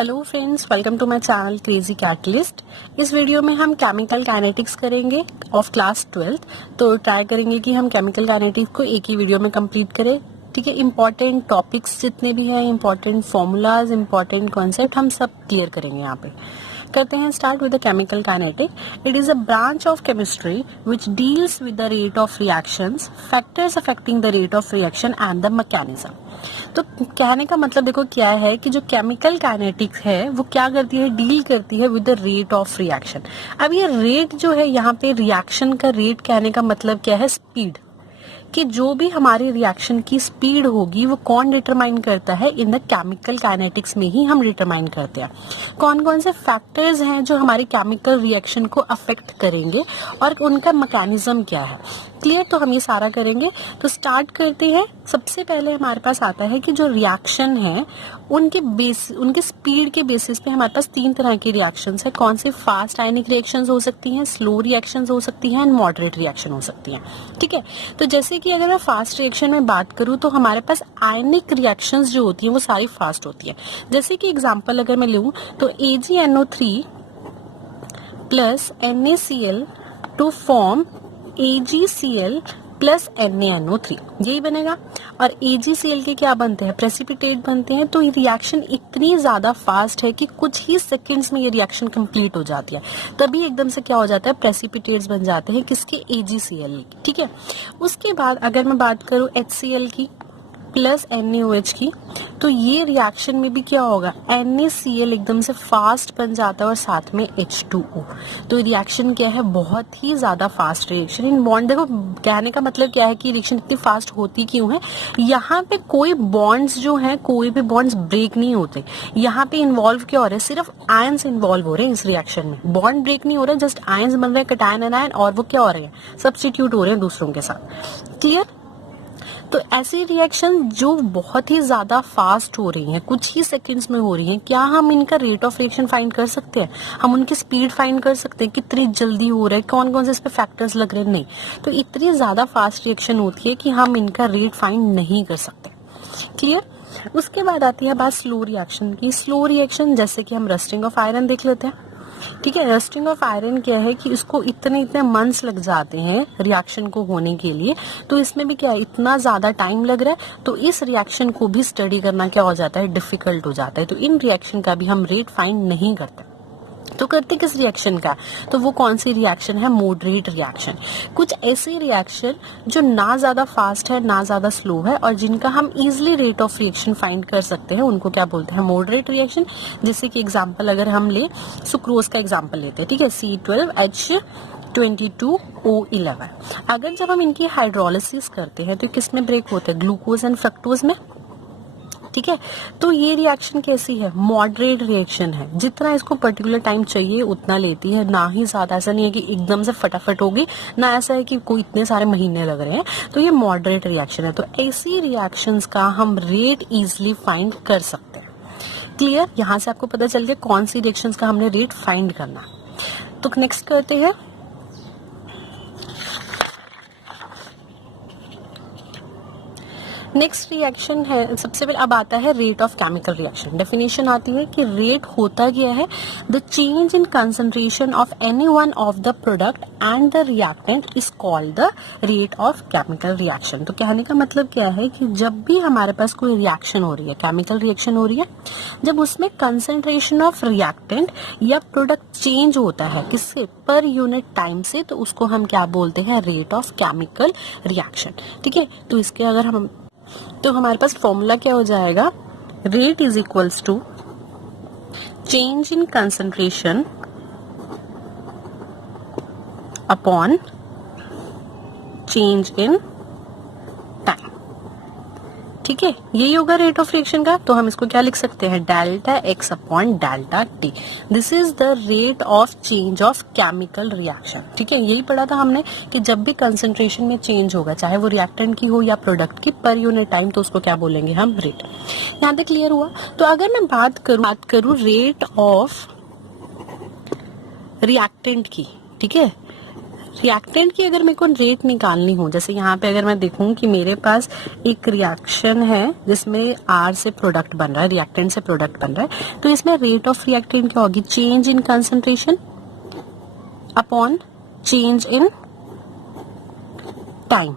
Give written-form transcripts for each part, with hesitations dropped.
Hello friends, welcome to my channel crazy catalyst. इस video में हम केमिकल काइनेटिक्स करेंगे ऑफ क्लास 12th। तो ट्राई करेंगे कि हम केमिकल काइनेटिक्स को एक ही वीडियो में कंप्लीट करें। ठीक है, इंपॉर्टेंट टॉपिक्स जितने भी हैं, इंपॉर्टेंट फॉर्मूलाज, इंपॉर्टेंट कॉन्सेप्ट हम सब क्लियर करेंगे यहाँ पे। करते हैं start with the chemical kinetic. It is a branch of chemistry which deals with the rate of reactions, factors affecting the rate of reaction and the mechanism. तो कहने का मतलब देखो क्या है कि जो केमिकल काइनेटिक्स है वो क्या करती है, डील करती है with the rate of reaction. अब ये रेट जो है यहाँ पे रिएक्शन का रेट कहने का मतलब क्या है, स्पीड। कि जो भी हमारी रिएक्शन की स्पीड होगी वो कौन डिटरमाइन करता है, इन द केमिकल काइनेटिक्स में ही हम डिटरमाइन करते हैं। कौन कौन से फैक्टर्स हैं जो हमारी केमिकल रिएक्शन को अफेक्ट करेंगे और उनका मैकेनिज्म क्या है। क्लियर, तो हम ये सारा करेंगे। तो स्टार्ट करते हैं। सबसे पहले हमारे पास आता है कि जो रिएक्शन है उनके स्पीड के बेसिस पे हमारे पास तीन तरह की रिएक्शंस है। कौन से, फास्ट आयनिक रिएक्शंस हो सकती हैं, स्लो रिएक्शंस हो सकती हैं एंड मॉडरेट रिएक्शन हो सकती हैं। ठीक है, तो जैसे कि अगर मैं फास्ट रिएक्शन में बात करूं तो हमारे पास आयनिक रिएक्शंस जो होती हैं वो सारी फास्ट होती हैं। जैसे कि एग्जांपल अगर मैं लूं तो AgNO3 plus NaCl to form AgCl plus NaNO3, यही बनेगा। और AgCl के क्या बनते हैं, प्रेसिपिटेट बनते हैं। तो ये रिएक्शन इतनी ज्यादा फास्ट है कि कुछ ही सेकंड्स में ये रिएक्शन कंप्लीट हो जाती है। तभी एकदम से क्या हो जाता है, प्रेसिपिटेट्स बन जाते हैं किसके, AgCl। ठीक है, उसके बाद अगर मैं बात करूं HCl की प्लस NaOH की, तो ये रिएक्शन में भी क्या होगा, NaCl एकदम से फास्ट बन जाता है और साथ में H2O। तो रिएक्शन क्या है, बहुत ही ज्यादा फास्ट रिएक्शन। इन बॉन्ड, देखो कहने का मतलब क्या है कि रिएक्शन इतनी फास्ट होती क्यों है, यहाँ पे कोई बॉन्ड्स जो है, कोई भी बॉन्ड्स ब्रेक नहीं होते। यहाँ पे इन्वॉल्व क्या हो रहा है, सिर्फ आयंस इन्वॉल्व हो रहे हैं इस रिएक्शन में। बॉन्ड ब्रेक नहीं हो रहा है, जस्ट आयंस बन रहे हैं, कैटायन एंड आयन, और वो क्या हो रहे हैं, सब्स्टिट्यूट हो रहे हैं दूसरों के साथ। क्लियर। तो ऐसी रिएक्शन जो बहुत ही ज्यादा फास्ट हो रही हैं, कुछ ही सेकंड्स में हो रही हैं, क्या हम इनका रेट ऑफ रिएक्शन फाइंड कर सकते हैं, हम उनकी स्पीड फाइंड कर सकते हैं, कितनी जल्दी हो रहा है, कौन कौन से इस पे फैक्टर्स लग रहे हैं, नहीं। तो इतनी ज्यादा फास्ट रिएक्शन होती है कि हम इनका रेट फाइंड नहीं कर सकते। क्लियर। उसके बाद आती है बात स्लो रिएक्शन की। स्लो रिएक्शन जैसे कि हम रस्टिंग ऑफ आयरन देख लेते हैं। ठीक है, रस्टिंग ऑफ आयरन क्या है कि इसको इतने मंथ्स लग जाते हैं रिएक्शन को होने के लिए। तो इसमें भी क्या है, इतना ज्यादा टाइम लग रहा है, तो इस रिएक्शन को भी स्टडी करना क्या हो जाता है, डिफिकल्ट हो जाता है। तो इन रिएक्शन का भी हम रेट फाइंड नहीं करते। तो करते किस रिएक्शन का, तो वो कौन सी रिएक्शन है, मॉडरेट रिएक्शन। कुछ ऐसी रिएक्शन जो ना ज्यादा फास्ट है ना ज्यादा स्लो है और जिनका हम easily rate of reaction find कर सकते हैं, उनको क्या बोलते हैं, मॉडरेट रिएक्शन। जैसे कि एग्जांपल अगर हम ले, सुक्रोज का एग्जांपल लेते हैं। ठीक है, C12H22O11। अगर जब हम इनकी हाइड्रोलिसिस करते हैं तो किस में ब्रेक होते हैं, ग्लूकोज एंड फ्रक्टोज में। ठीक है, तो ये रिएक्शन कैसी है, मॉडरेट रिएक्शन है। जितना इसको पर्टिकुलर टाइम चाहिए उतना लेती है, ना ही ज्यादा। ऐसा नहीं है कि एकदम से फटाफट होगी, ना ऐसा है कि कोई इतने सारे महीने लग रहे हैं। तो ये मॉडरेट रिएक्शन है। तो ऐसी रिएक्शंस का हम रेट इजिली फाइंड कर सकते हैं। क्लियर, यहाँ से आपको पता चल गया कौन सी रिएक्शंस का हमने रेट फाइंड करना। तो नेक्स्ट करते हैं। नेक्स्ट रिएक्शन है, सबसे पहले अब आता है rate of chemical reaction. Definition आती है कि रेट होता क्या है, the change in concentration of any one of the product and the reactant is called the rate of chemical reaction. तो कहने का मतलब क्या है कि जब भी हमारे पास कोई रिएक्शन हो रही है, केमिकल रिएक्शन हो रही है, जब उसमें कंसंट्रेशन ऑफ रिएक्टेंट या प्रोडक्ट चेंज होता है किससे, पर यूनिट टाइम से, तो उसको हम क्या बोलते हैं, रेट ऑफ केमिकल रिएक्शन। ठीक है, तो इसके अगर तो हमारे पास फॉर्मूला क्या हो जाएगा, rate is equals to change in concentration upon change in time. ठीक है, यही होगा रेट ऑफ रिएक्शन का। तो हम इसको क्या लिख सकते हैं, delta x upon delta T. This is the rate of change of chemical reaction. ठीक है, यही पढ़ा था हमने कि जब भी कंसंट्रेशन में चेंज होगा, चाहे वो रिएक्टेंट की हो या प्रोडक्ट की, पर यूनिट टाइम, तो उसको क्या बोलेंगे हम, रेट। यहाँ तक क्लियर हुआ। तो अगर मैं बात करूं रेट ऑफ रिएक्टेंट की, ठीक है, रिएक्टेंट की अगर मेरे को रेट निकालनी हो, जैसे यहाँ पे अगर मैं देखूं कि मेरे पास एक रिएक्शन है जिसमें R से प्रोडक्ट बन रहा है, रिएक्टेंट से प्रोडक्ट बन रहा है, तो इसमें रेट ऑफ रिएक्टेंट क्या होगी? Change in concentration upon change in time.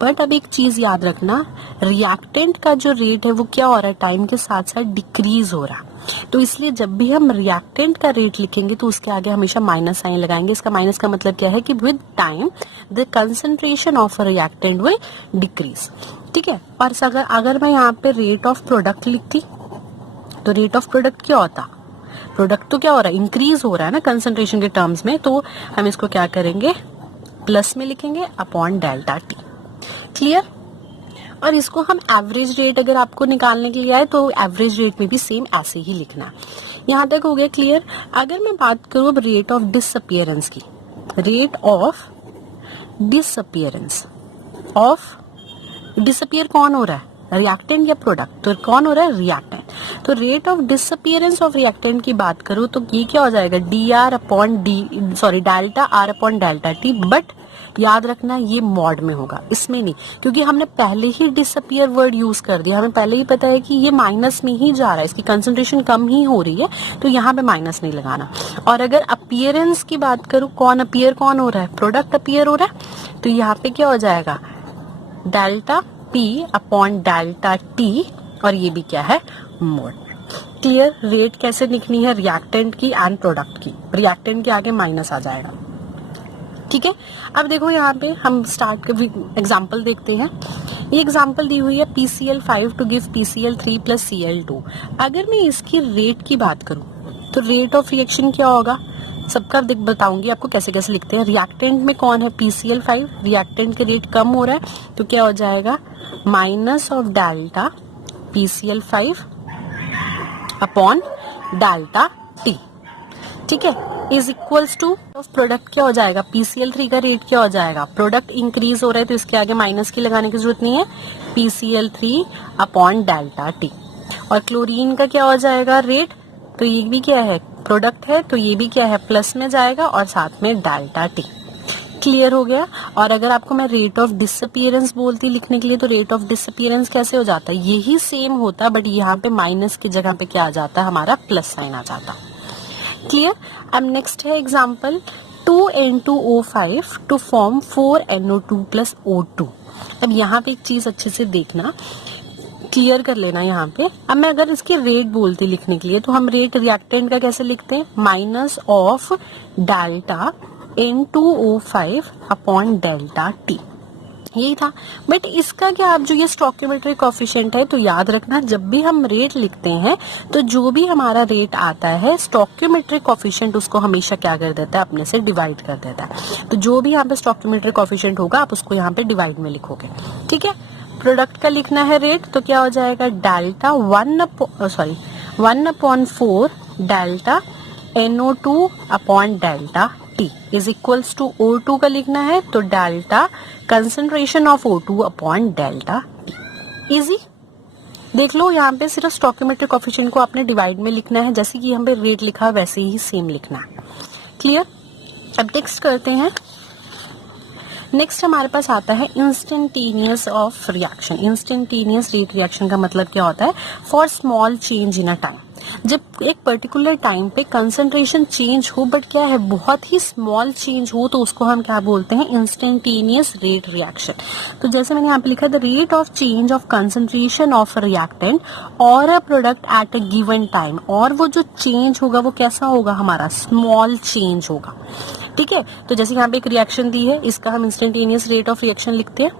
But अब एक चीज याद रखना, रिएक्टेंट का जो रेट है वो क्या हो रहा है? टाइम के साथ साथ डिक्रीज हो रहा है। तो इसलिए जब भी हम रिएक्टेंट का रेट लिखेंगे तो उसके आगे हमेशा माइनस साइन लगाएंगे। इसका माइनस का मतलब क्या है कि with time the concentration of a reactant will decrease. ठीक है। और अगर मैं यहाँ पे रेट ऑफ प्रोडक्ट लिखती तो रेट ऑफ प्रोडक्ट क्या होता? प्रोडक्ट तो क्या हो रहा है? इंक्रीज हो रहा है ना कंसंट्रेशन के टर्म्स में, तो हम इसको क्या करेंगे? प्लस में लिखेंगे अपॉन डेल्टा टी। क्लियर? और इसको हम एवरेज रेट अगर आपको निकालने के लिए आए तो एवरेज रेट में भी सेम ऐसे ही लिखना। यहाँ तक हो गया क्लियर? अगर मैं बात करूँ अब रेट ऑफ डिसअपियरेंस की, rate of disappearance of, disappear कौन हो रहा है? रिएक्टेंट या प्रोडक्ट? तो कौन हो रहा है? रिएक्टेंट। तो rate of disappearance of reactant की बात करूँ तो ये क्या हो जाएगा? Delta R upon delta T. But याद रखना ये मॉड में होगा, इसमें नहीं, क्योंकि हमने पहले ही डिसअपियर वर्ड यूज कर दिया। हमें पहले ही पता है कि ये माइनस में ही जा रहा है, इसकी कंसंट्रेशन कम ही हो रही है, तो यहाँ पे माइनस नहीं लगाना। और अगर अपीयरेंस की बात करूँ, कौन हो रहा है? प्रोडक्ट अपीयर हो रहा है, तो यहाँ पे क्या हो जाएगा? Delta P upon delta T, और ये भी क्या है? मोड। क्लियर? रेट कैसे लिखनी है? रिएक्टेंट की एंड प्रोडक्ट की। रिएक्टेंट के आगे माइनस आ जाएगा। ठीक है। अब देखो यहाँ पे हम स्टार्ट के एग्जांपल देखते हैं। ये एग्जांपल दी हुई है PCl5 to give PCl3 plus Cl2। अगर मैं इसकी रेट की बात करूं तो रेट ऑफ रिएक्शन क्या होगा? सबका बताऊंगी आपको कैसे कैसे लिखते हैं। रिएक्टेंट में कौन है? PCl5। रिएक्टेंट के रेट कम हो रहा है तो क्या हो जाएगा? Minus of delta PCl5 upon delta T. ठीक है, is equals two of product क्या हो जाएगा? PCl3 का रेट क्या हो जाएगा? प्रोडक्ट इंक्रीज हो रहा है तो इसके आगे माइनस की लगाने की जरूरत नहीं है, PCl3 अपॉन डेल्टा टी। और क्लोरीन का क्या हो जाएगा रेट? तो ये भी क्या है? प्रोडक्ट है, तो ये भी क्या है? प्लस में जाएगा और साथ में डेल्टा टी। क्लियर हो गया? और अगर आपको मैं रेट ऑफ डिसअपियरेंस बोलती लिखने के लिए तो रेट ऑफ डिसअपियरेंस कैसे हो जाता है? यही सेम होता, बट यहाँ पे माइनस की जगह पे क्या आ जाता है? हमारा प्लस साइन आ जाता। क्लियर? अब नेक्स्ट है example 2N2O5 to form 4NO2 plus O2। अब यहाँ पे एक चीज अच्छे से देखना, क्लियर कर लेना यहाँ पे। अब मैं अगर इसकी रेट बोलती लिखने के लिए तो हम रेट रिएक्टेंट का कैसे लिखते हैं? Minus of delta N2O5 upon delta T. यही था। बट इसका क्या, आप जो ये स्टोइकियोमेट्रिक कोएफिशिएंट है, तो याद रखना जब भी हम रेट लिखते हैं तो जो भी हमारा रेट आता है स्टोइकियोमेट्रिक कोएफिशिएंट उसको हमेशा क्या कर देता है? अपने से डिवाइड कर देता है। तो जो भी यहाँ पे स्टोइकियोमेट्रिक कोएफिशिएंट होगा आप उसको यहाँ पे डिवाइड में लिखोगे। ठीक है। प्रोडक्ट का लिखना है रेट, तो क्या हो जाएगा? Delta 1/4 delta NO2 upon delta t is equals to O2 का लिखना है तो delta concentration of O2 upon delta t. Easy? देख लो यहाँ पे सिर्फ स्टोइकियोमेट्रिक कोएफिशिएंट को आपने डिवाइड में लिखना है, जैसे कि यहाँ पे रेट लिखा वैसे ही सेम लिखना है। क्लियर? अब नेक्स्ट करते हैं। नेक्स्ट हमारे पास आता है instantaneous of reaction. Instantaneous rate reaction का मतलब क्या होता है? For small change in a time. जब एक पर्टिकुलर टाइम पे कंसंट्रेशन चेंज हो, बट क्या है, बहुत ही स्मॉल चेंज हो, तो उसको हम क्या बोलते हैं? Instantaneous rate reaction. तो जैसे मैंने यहाँ पे लिखा है, the rate of change of concentration of reactant और a product at a given time. और वो जो चेंज होगा वो कैसा होगा? हमारा स्मॉल चेंज होगा। ठीक है। तो जैसे यहाँ पे एक रिएक्शन दी है, इसका हम इंस्टेंटेनियस रेट ऑफ रिएक्शन लिखते हैं।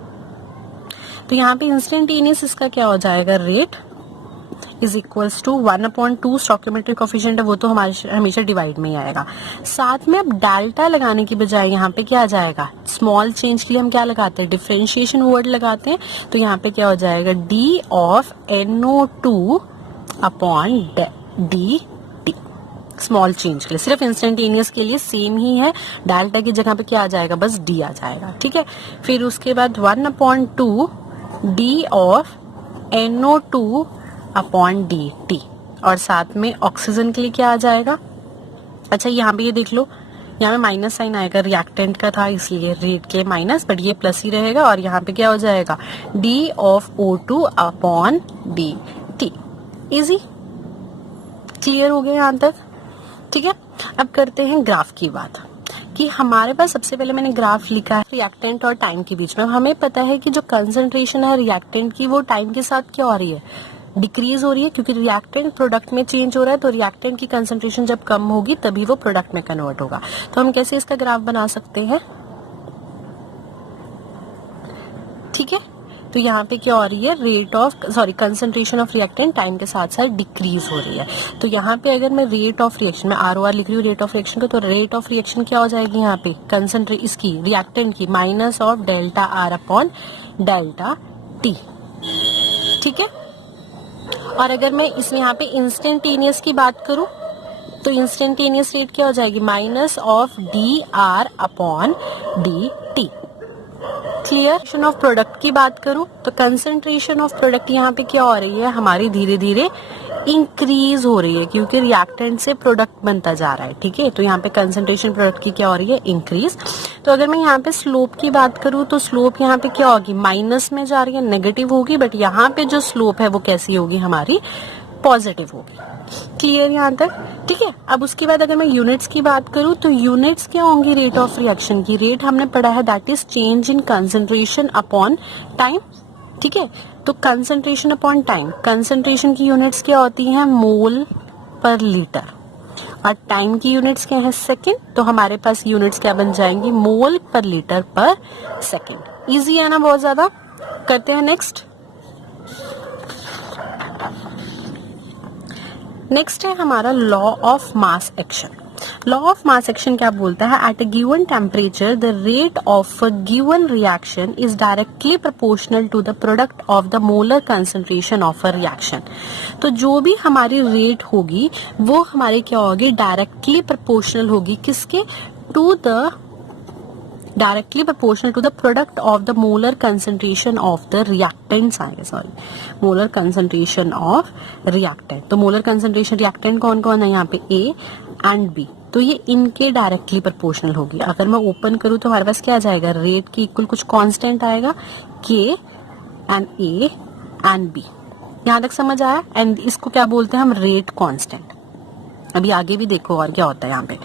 तो यहाँ पे इंस्टेंटेनियस इसका क्या हो जाएगा? Rate is equals to 1/2 stoichiometric coefficient है वो तो हमारे हमेशा डिवाइड में ही आएगा। साथ में अब डेल्टा लगाने की बजाय यहाँ पे क्या आ जाएगा? स्मॉल चेंज के लिए हम क्या लगाते हैं? डिफरेंशिएशन वर्ड लगाते हैं। तो यहाँ पे क्या हो जाएगा? D of NO2 upon d T. Small change के लिए, सिर्फ इंस्टेंटेनियस के लिए सेम ही है, डेल्टा की जगह पे क्या आ जाएगा? बस D आ जाएगा। ठीक है। फिर उसके बाद 1/2 D of NO2 upon d t, और साथ में ऑक्सीजन के लिए क्या आ जाएगा? अच्छा यहाँ पे ये देख लो, यहाँ पे माइनस साइन आएगा, रिएक्टेंट का था इसलिए रेट के माइनस, बट ये प्लस ही रहेगा और यहाँ पे क्या हो जाएगा D of O2 upon d T. Easy, clear हो गया यहाँ तक? ठीक है, अब करते हैं ग्राफ की बात कि हमारे पास सबसे पहले मैंने ग्राफ लिखा है रिएक्टेंट और टाइम के बीच में। हमें पता है कि जो कंसंट्रेशन है रिएक्टेंट की वो टाइम के साथ क्या हो रही है, डिक्रीज हो रही है, क्योंकि रिएक्टेंट प्रोडक्ट में चेंज हो रहा है, तो रिएक्टेंट की कंसंट्रेशन जब कम होगी तभी वो प्रोडक्ट में कन्वर्ट होगा। तो हम कैसे इसका ग्राफ बना सकते हैं? ठीक है, तो यहाँ पे क्या हो रही है, कंसंट्रेशन ऑफ रिएक्टेंट टाइम के साथ साथ डिक्रीज हो रही है। तो यहाँ पे अगर मैं रेट ऑफ रिएक्शन में ROR लिख रही हूँ रेट ऑफ रिएक्शन को, तो रेट ऑफ रिएक्शन क्या हो जाएगी यहाँ पे इसकी रिएक्टेंट की minus of delta R upon delta T। ठीक है, और अगर मैं इसमें यहाँ पे इंस्टेंटेनियस की बात करूं तो इंस्टेंटेनियस रेट क्या हो जाएगी minus of DR upon DT। Clear? Of product की बात करूं तो कंसंट्रेशन ऑफ प्रोडक्ट यहाँ पे क्या हो रही है हमारी, धीरे धीरे इंक्रीज हो रही है, क्योंकि रिएक्टेंट से प्रोडक्ट बनता जा रहा है। ठीक है, तो यहाँ पे कंसंट्रेशन प्रोडक्ट की क्या हो रही है, इंक्रीज। तो अगर मैं यहाँ पे स्लोप की बात करूँ तो स्लोप यहाँ पे क्या होगी, माइनस में जा रही है, नेगेटिव होगी, बट यहाँ पे जो स्लोप है वो कैसी होगी हमारी, पॉजिटिव होगी। क्लियर यहाँ तक? ठीक है, अब उसके बाद अगर मैं यूनिट्स की बात करूं तो यूनिट्स क्या होंगी रेट ऑफ रिएक्शन की, रेट हमने पढ़ा है that is change in concentration upon time. ठीक है, तो कंसंट्रेशन अपॉन टाइम, कंसंट्रेशन की यूनिट्स क्या होती हैं, मोल पर लीटर, और टाइम की यूनिट्स क्या है, सेकेंड। तो हमारे पास यूनिट्स क्या बन जाएंगी, मोल पर लीटर पर सेकेंड। इजी है ना बहुत ज्यादा? करते हैं नेक्स्ट। नेक्स्ट है हमारा law of mass action. Law of mass action क्या बोलता है, at a given temperature the rate of a given reaction is directly proportional to the product of the molar concentration of a reaction. तो जो भी हमारी rate होगी वो हमारी क्या होगी, डायरेक्टली प्रोपोर्शनल होगी, किसके, to the directly proportional to the product of the molar concentration of the reactants आएंगे, sorry molar concentration of reactant. तो मोलर कंसंट्रेशन रिएक्टेंट कौन कौन है यहाँ पे, A एंड B, तो ये इनके डायरेक्टली प्रोपोर्शनल होगी। अगर मैं ओपन करूं तो हमारे पास क्या आ जाएगा, रेट की इक्वल कुछ कांस्टेंट आएगा, K and A and B। यहाँ तक समझ आया? एंड इसको क्या बोलते हैं हम, रेट कांस्टेंट। अभी आगे भी देखो और क्या होता है यहाँ पे,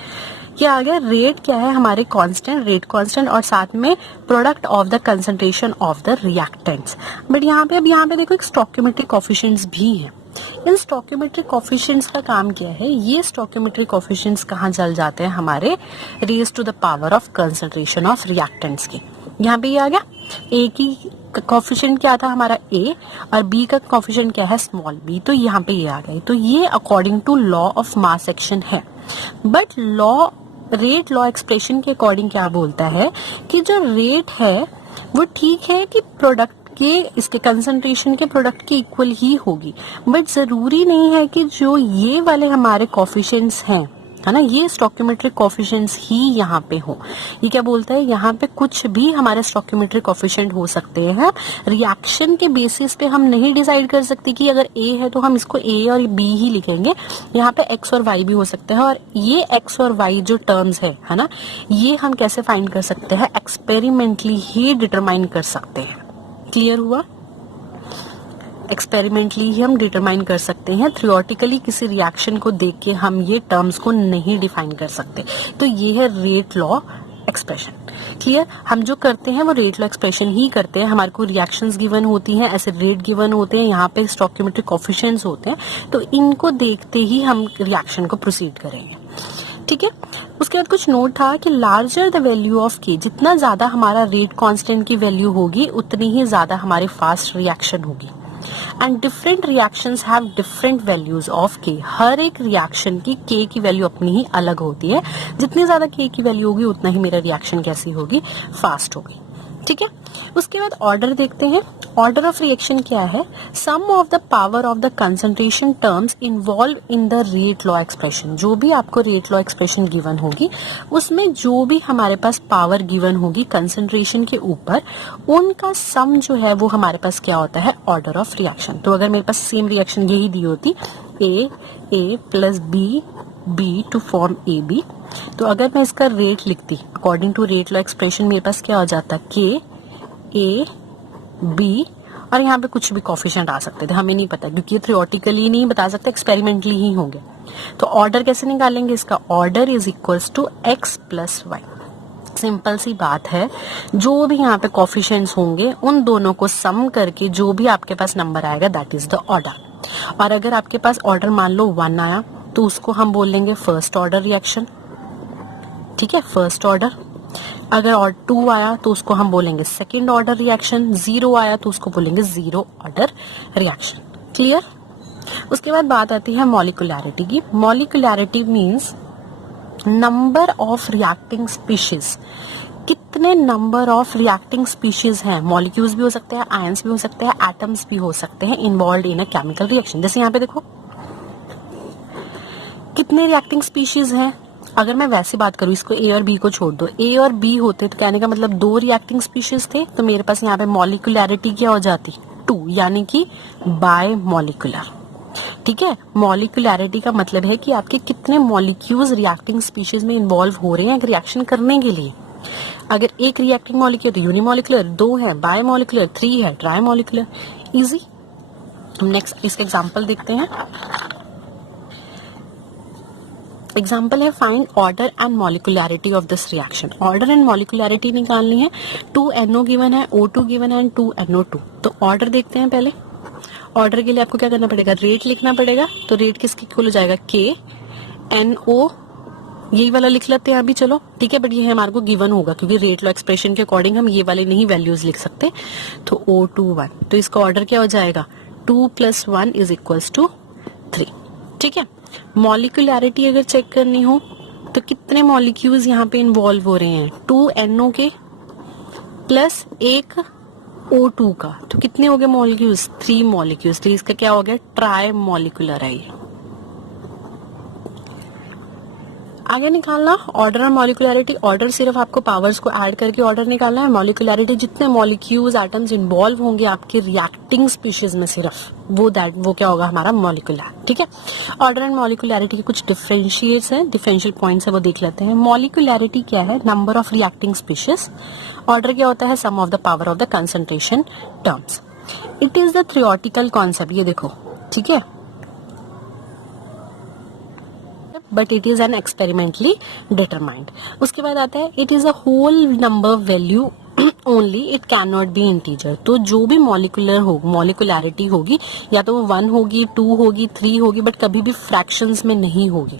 क्या आ गया, रेट क्या है हमारे कांस्टेंट, रेट कांस्टेंट, और साथ में product of the concentration of the reactants. But यहाँ पे देखो एक स्टोइकियोमेट्रिक कोएफिशिएंट्स भी है। इन स्टोइकियोमेट्रिक कोएफिशिएंट्स का काम क्या है, ये स्टोइकियोमेट्रिक कोएफिशिएंट्स कहाँ चल जाते हैं, हमारे raise to the power of concentration of reactants के। यहाँ पे ये आ गया, ए की कोएफिशिएंट क्या था हमारा A, और B का कोएफिशिएंट क्या है, स्मॉल b, तो यहाँ पे ये आ गई। तो ये according to law of mass action है। बट रेट लॉ एक्सप्रेशन के अकॉर्डिंग क्या बोलता है कि जो रेट है वो ठीक है कि प्रोडक्ट के, इसके कंसंट्रेशन के प्रोडक्ट के इक्वल ही होगी, बट जरूरी नहीं है कि जो ये वाले हमारे कोएफिशिएंट्स हैं, है ना, ये स्टोइकियोमेट्रिक कोएफिशिएंट्स ही यहाँ पे हो। ये क्या बोलता है, यहाँ पे कुछ भी हमारे स्टोइकियोमेट्रिक कोएफिशिएंट हो सकते हैं। रिएक्शन के बेसिस पे हम नहीं डिसाइड कर सकते कि अगर A है तो हम इसको A और B ही लिखेंगे। यहाँ पे X और Y भी हो सकते हैं, और ये X और Y जो टर्म्स है ना, ये हम कैसे फाइंड कर सकते हैं, एक्सपेरिमेंटली ही डिटरमाइन कर सकते हैं। क्लियर हुआ? एक्सपेरिमेंटली ही हम डिटरमाइन कर सकते हैं, थ्योरेटिकली किसी रिएक्शन को देख के हम ये टर्म्स को नहीं डिफाइन कर सकते। तो ये है रेट लॉ एक्सप्रेशन। क्लियर? हम जो करते हैं वो रेट लॉ एक्सप्रेशन ही करते हैं। हमारे को रिएक्शंस गिवन होती हैं, ऐसे रेट गिवन होते हैं, यहाँ पे स्टोइकियोमेट्रिक कोएफिशिएंट्स होते हैं, तो इनको देखते ही हम रिएक्शन को प्रोसीड करेंगे। ठीक है, उसके बाद कुछ नोट था कि larger the value of K, जितना ज्यादा हमारा रेट कांस्टेंट की वैल्यू होगी उतनी ही ज्यादा हमारी फास्ट रिएक्शन होगी। And different reactions have different values of K। हर एक रिएक्शन की K की वैल्यू अपनी ही अलग होती है। जितनी ज्यादा K की वैल्यू होगी उतना ही मेरा रिएक्शन कैसी होगी, फास्ट होगी। ठीक है, उसके बाद ऑर्डर देखते हैं। ऑर्डर ऑफ रिएक्शन क्या है, sum of the power of the concentration terms involve in the rate law expression. जो भी आपको रेट लॉ एक्सप्रेशन गिवन होगी उसमें जो भी हमारे पास पावर गिवन होगी कंसंट्रेशन के ऊपर, उनका सम जो है वो हमारे पास क्या होता है, ऑर्डर ऑफ रिएक्शन। तो अगर मेरे पास सेम रिएक्शन यही दी होती, A plus B to form AB, तो अगर मैं इसका रेट लिखती according to rate law expression, मेरे पास क्या हो जाता के ए बी, और यहाँ पे कुछ भी कोफिशिएंट आ सकते थे, हमें नहीं पता क्योंकि ये थ्योरेटिकली नहीं बता सकते, एक्सपेरिमेंटली ही होंगे। तो ऑर्डर कैसे निकालेंगे इसका, order is equals to x plus y. Simple सी बात है, जो भी यहाँ पे कोफिशिएंट्स होंगे उन दोनों को सम करके जो भी आपके पास नंबर आएगा दैट इज द ऑर्डर। और अगर आपके पास ऑर्डर मान लो 1 आया तो उसको हम बोल लेंगे फर्स्ट ऑर्डर रिएक्शन, ठीक है, फर्स्ट ऑर्डर। अगर और 2 आया तो उसको हम बोलेंगे सेकेंड ऑर्डर रिएक्शन, 0 आया तो उसको बोलेंगे 0 ऑर्डर रिएक्शन। क्लियर। उसके बाद बात आती है मॉलिक्यूलैरिटी की। Molecularity means number of reacting species, कितने नंबर ऑफ रिएक्टिंग स्पीशीज हैं, मॉलिक्यूल्स भी हो सकते हैं, आयंस भी हो सकते हैं, एटम्स भी हो सकते हैं involve in a chemical reaction. जैसे यहाँ पे देखो कितने रिएक्टिंग स्पीशीज हैं। अगर मैं वैसे बात करूँ, इसको ए और बी को छोड़ दो, ए और बी होते तो कहने का मतलब 2 रिएक्टिंग स्पीशीज थे, तो मेरे पास यहाँ पे मॉलिक्यूलैरिटी क्या हो जाती 2, यानी कि बाय मॉलिक्यूलर। ठीक है, मॉलिक्यूलैरिटी का मतलब है कि आपके कितने मॉलिक्यूल्स रिएक्टिंग स्पीशीज में इन्वॉल्व हो रहे हैं एक रिएक्शन करने के लिए। अगर एक रिएक्टिंग मॉलिक्यूल तो यूनिमॉलिक्यूलर, 2 है बाय मॉलिक्यूलर, 3 है ट्राई मॉलिक्यूलर। इजी। हम नेक्स्ट इसका एग्जांपल देखते हैं। एग्जाम्पल है find order and molecularity of this reaction. Order and molecularity निकालनी है। 2NO गिवन है, O2 गिवन है एंड 2NO2। तो ऑर्डर देखते हैं पहले। ऑर्डर के लिए आपको क्या करना पड़ेगा, रेट लिखना पड़ेगा। तो रेट किसके इक्वल हो जाएगा, KNO, यही वाला लिख लेते हैं अभी, चलो ठीक है, बट ये हमारे को गिवन होगा क्योंकि रेट लॉ एक्सप्रेशन के अकॉर्डिंग हम ये वाले नहीं वैल्यूज लिख सकते। तो O21, तो इसका ऑर्डर क्या हो जाएगा 2 + 1 = 3। ठीक है। मॉलिक्यूलैरिटी अगर चेक करनी हो तो कितने मॉलिक्यूल्स यहाँ पे इन्वॉल्व हो रहे हैं, 2NO के प्लस एक O2 का, तो कितने हो गए मॉलिक्यूल्स, 3 मॉलिक्यूल्स। तो इसका क्या हो गया, ट्राई मॉलिक्यूलर है ये। आगे निकालना ऑर्डर और मॉलिक्यूलैरिटी। ऑर्डर सिर्फ आपको पावर्स को ऐड करके ऑर्डर निकालना है। मॉलिक्यूलैरिटी जितने मॉलिक्यूल्स एटम्स इन्वॉल्व होंगे आपके रिएक्टिंग स्पीशीज में सिर्फ वो क्या होगा हमारा मॉलिक्यूलर। ठीक है। ऑर्डर एंड मॉलिक्यूलैरिटी के कुछ डिफरेंशिएट्स हैं, डिफरेंशियल पॉइंट्स है वो देख लेते हैं। मॉलिक्यूलैरिटी क्या है, number of reacting species. Order क्या होता है, sum of the power of the concentration terms. It is the theoretical concept, ये देखो ठीक है, but it is an experimentally determined. उसके बाद आता है it is a whole number value only, it can not be integer. तो जो भी मॉलिक्यूलैरिटी होगी या तो वो 1 होगी, 2 होगी, 3 होगी, बट कभी भी फ्रैक्शंस में नहीं होगी,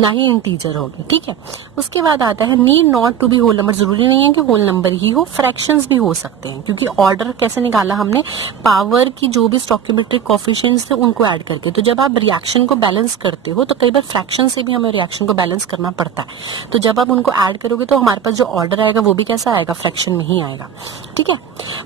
ना ही इंटीजर होगी। ठीक है। उसके बाद आता है need not to be whole number. जरूरी नहीं है कि होल नंबर ही हो, फ्रैक्शंस भी हो सकते हैं, क्योंकि ऑर्डर कैसे निकाला हमने, पावर की जो भी स्टोइकियोमेट्रिक कोएफिशिएंट्स थे उनको ऐड करके। तो जब आप रिएक्शन को बैलेंस करते हो तो कई बार फ्रैक्शन से भी हमें रिएक्शन को बैलेंस करना पड़ता है। तो जब आप उनको ऐड करोगे तो हमारे पास जो ऑर्डर आएगा वो भी कैसा आएगा, फ्रैक्शन में ही आएगा। ठीक है।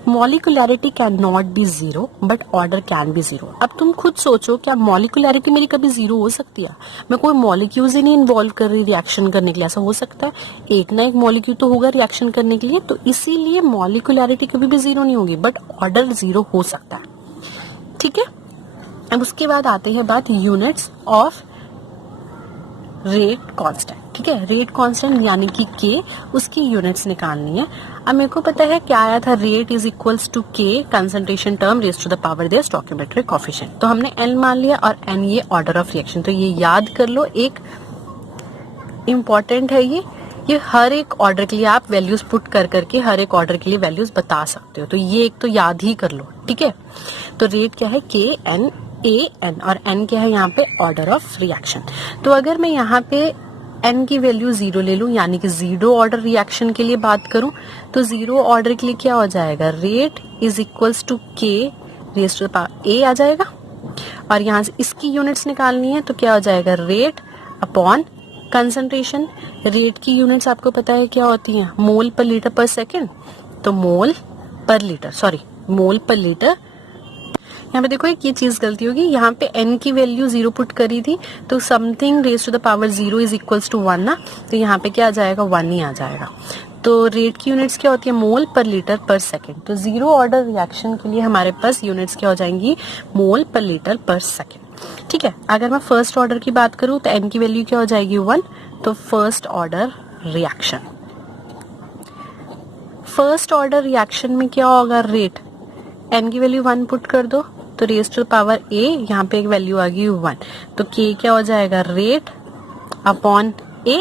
Molecularity can not be 0 but order can be 0। अब तुम खुद सोचो, क्या मॉलिक्यूलैरिटी मेरी कभी 0 हो सकती है? मैं कोई मॉलिक्यूल्स ही नहीं इन्वॉल्व कर रही रिएक्शन करने के लिए, ऐसा हो सकता है? एक ना एक मॉलिक्यूल तो होगा रिएक्शन करने के लिए, तो इसीलिए मॉलिक्यूलैरिटी कभी भी 0 नहीं होगी, बट ऑर्डर 0 हो सकता है। ठीक है। अब उसके बाद आते हैं बात यूनिट्स ऑफ रेट कांस्टेंट। ठीक है, रेट कांस्टेंट यानी कि के, उसकी यूनिट्स निकालनी है। अब मेरे को पता है क्या आया था, rate is equals to k concentration term raised to the power their stoichiometric coefficient. तो हमने एन मान लिया और एन ये ऑर्डर ऑफ रिएक्शन। तो ये याद कर लो, एक इम्पॉर्टेंट है ये हर एक ऑर्डर के लिए आप वैल्यूज पुट कर करके हर एक ऑर्डर के लिए वैल्यूज बता सकते हो। तो ये एक तो याद ही कर लो। ठीक है। तो रेट क्या है, के एन ए एन, और एन क्या है यहाँ पे, ऑर्डर ऑफ रिएक्शन। तो अगर मैं यहाँ पे एन की वैल्यू 0 ले लूं, यानी कि 0 ऑर्डर रिएक्शन के लिए बात करूं, तो 0 ऑर्डर के लिए क्या हो जाएगा, रेट इज इक्वल्स टू के रेज़्ड टू द पावर ए आ जाएगा। और यहाँ से इसकी यूनिट्स निकालनी है, तो क्या हो जाएगा, रेट अपॉन कंसंट्रेशन। रेट की यूनिट्स आपको पता है क्या होती हैं, मोल पर लीटर पर सेकेंड। तो मोल पर लीटर। यहाँ पे देखो एक ये चीज गलती होगी, यहाँ पे n की वैल्यू 0 पुट करी थी, तो something raised to the power 0 is equals to 1 ना, तो यहाँ पे क्या आ जाएगा, 1 ही आ जाएगा। तो रेट की यूनिट्स क्या होती है, मोल पर लीटर पर सेकेंड। तो 0 ऑर्डर रिएक्शन के लिए हमारे पास यूनिट्स क्या हो जाएंगी, मोल पर लीटर पर सेकेंड। ठीक है। अगर मैं फर्स्ट ऑर्डर की बात करूं तो n की वैल्यू क्या हो जाएगी, 1, तो first order reaction. First order reaction में क्या होगा, रेट, n की वैल्यू 1 पुट कर दो तो रेज टू पावर a, यहाँ पे एक वैल्यू आ गई 1, तो k क्या हो जाएगा, रेट अपॉन a,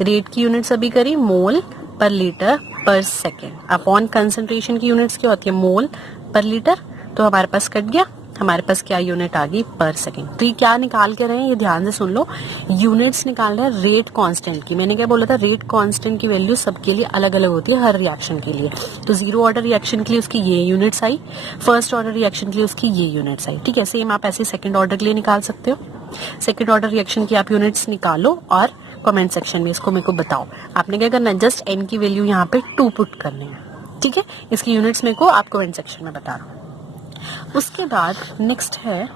रेट की यूनिट्स अभी करी मोल पर लीटर पर सेकेंड, अपॉन कंसंट्रेशन की यूनिट्स क्या होती है, मोल पर लीटर, तो हमारे पास कट गया, हमारे पास क्या यूनिट आ गई, पर सेकेंड। तो ये क्या निकाल के रहे हैं, ये ध्यान से सुन लो, यूनिट्स निकाल रहे हैं रेट कांस्टेंट की। मैंने क्या बोला था, रेट कांस्टेंट की वैल्यू सबके लिए अलग अलग होती है हर रिएक्शन के लिए। तो जीरो ऑर्डर रिएक्शन के लिए उसकी ये यूनिट्स आई, फर्स्ट ऑर्डर रिएक्शन के लिए उसकी ये यूनिट्स आई, ठीक है। सेम आप ऐसे सेकेंड ऑर्डर के लिए निकाल सकते हो। सेकेंड ऑर्डर रिएक्शन की आप यूनिट्स निकालो और कमेंट सेक्शन में इसको मेरे को बताओ। आपने क्या करना है, जस्ट n की वैल्यू यहाँ पे 2 पुट करनी है, ठीक है। इसकी यूनिट्स मेरे को आप कमेंट सेक्शन में बता रहा हूँ। उसके बाद नेक्स्ट है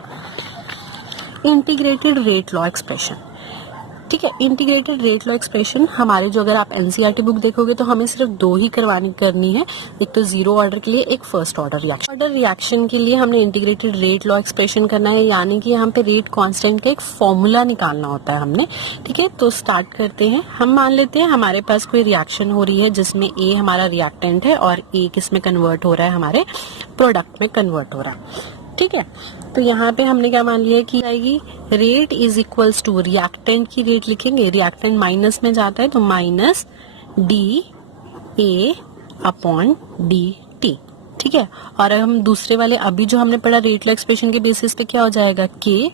इंटीग्रेटेड रेट लॉ एक्सप्रेशन, ठीक है। इंटीग्रेटेड रेट लॉ एक्सप्रेशन हमारे जो, अगर आप एनसीईआरटी बुक देखोगे तो हमें सिर्फ 2 ही करनी है, एक तो जीरो ऑर्डर के लिए, एक first order reaction. Order reaction के लिए हमने इंटीग्रेटेड रेट लॉ एक्सप्रेशन करना है, यानी कि यहाँ पे रेट कांस्टेंट का एक फॉर्मूला निकालना होता है हमने, ठीक है। तो स्टार्ट करते हैं। हम मान लेते हैं हमारे पास कोई रिएक्शन हो रही है जिसमें ए हमारा रिएक्टेंट है और ए किस में कन्वर्ट हो रहा है, हमारे प्रोडक्ट में कन्वर्ट हो रहा है, ठीक है। तो यहाँ पे हमने क्या मान लिया कि आएगी rate is equals to, reactant की रेट लिखेंगे, रिएक्टेंट माइनस में जाता है तो minus d A upon d t, ठीक है। और हम दूसरे वाले अभी जो हमने पढ़ा रेट लॉ एक्सप्रेशन के बेसिस पे क्या हो जाएगा, के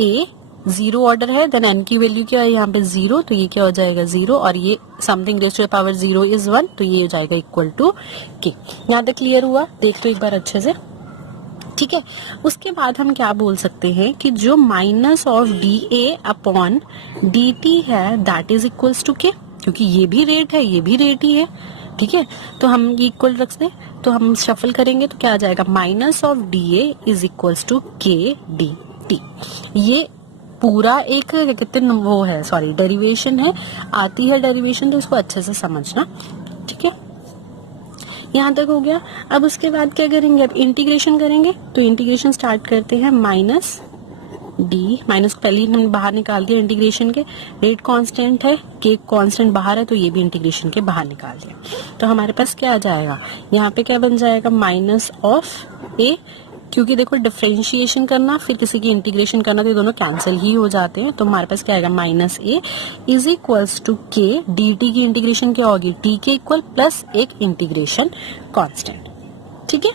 ए जीरो ऑर्डर है, देन एन की वैल्यू क्या है यहाँ पे 0, तो ये क्या हो जाएगा 0, और ये something raise to the power 0 is 1, तो ये हो जाएगा इक्वल टू के। यहाँ तक क्लियर हुआ, देख तो एक बार अच्छे से, ठीक है। उसके बाद हम क्या बोल सकते हैं कि जो minus of d A upon d T है दैट इज इक्वल्स टू के, क्योंकि ये भी रेट है ये भी रेट ही है, ठीक है। तो हम ये इक्वल रख दें, तो हम शफल करेंगे तो क्या आ जाएगा, minus of d A is equals to k d t. ये पूरा एक कितने वो है, सॉरी डेरिवेशन है, आती है डेरिवेशन, तो इसको अच्छे से समझना, ठीक है। यहाँ तक हो गया। अब उसके बाद क्या करेंगे, अब इंटीग्रेशन करेंगे, तो इंटीग्रेशन स्टार्ट करते हैं, माइनस डी, माइनस पहले ही हमने बाहर निकाल दिया इंटीग्रेशन के, रेट कांस्टेंट है, के कांस्टेंट बाहर है, तो ये भी इंटीग्रेशन के बाहर निकाल दिया। तो हमारे पास क्या आ जाएगा, यहाँ पे क्या बन जाएगा, माइनस ऑफ ए, क्योंकि देखो डिफरेंशिएशन करना फिर किसी की इंटीग्रेशन करना तो ये दोनों कैंसिल ही हो जाते हैं, तो हमारे पास क्या आएगा, minus A is equals to k d t की इंटीग्रेशन क्या होगी, टी के इक्वल प्लस एक इंटीग्रेशन कांस्टेंट, ठीक है।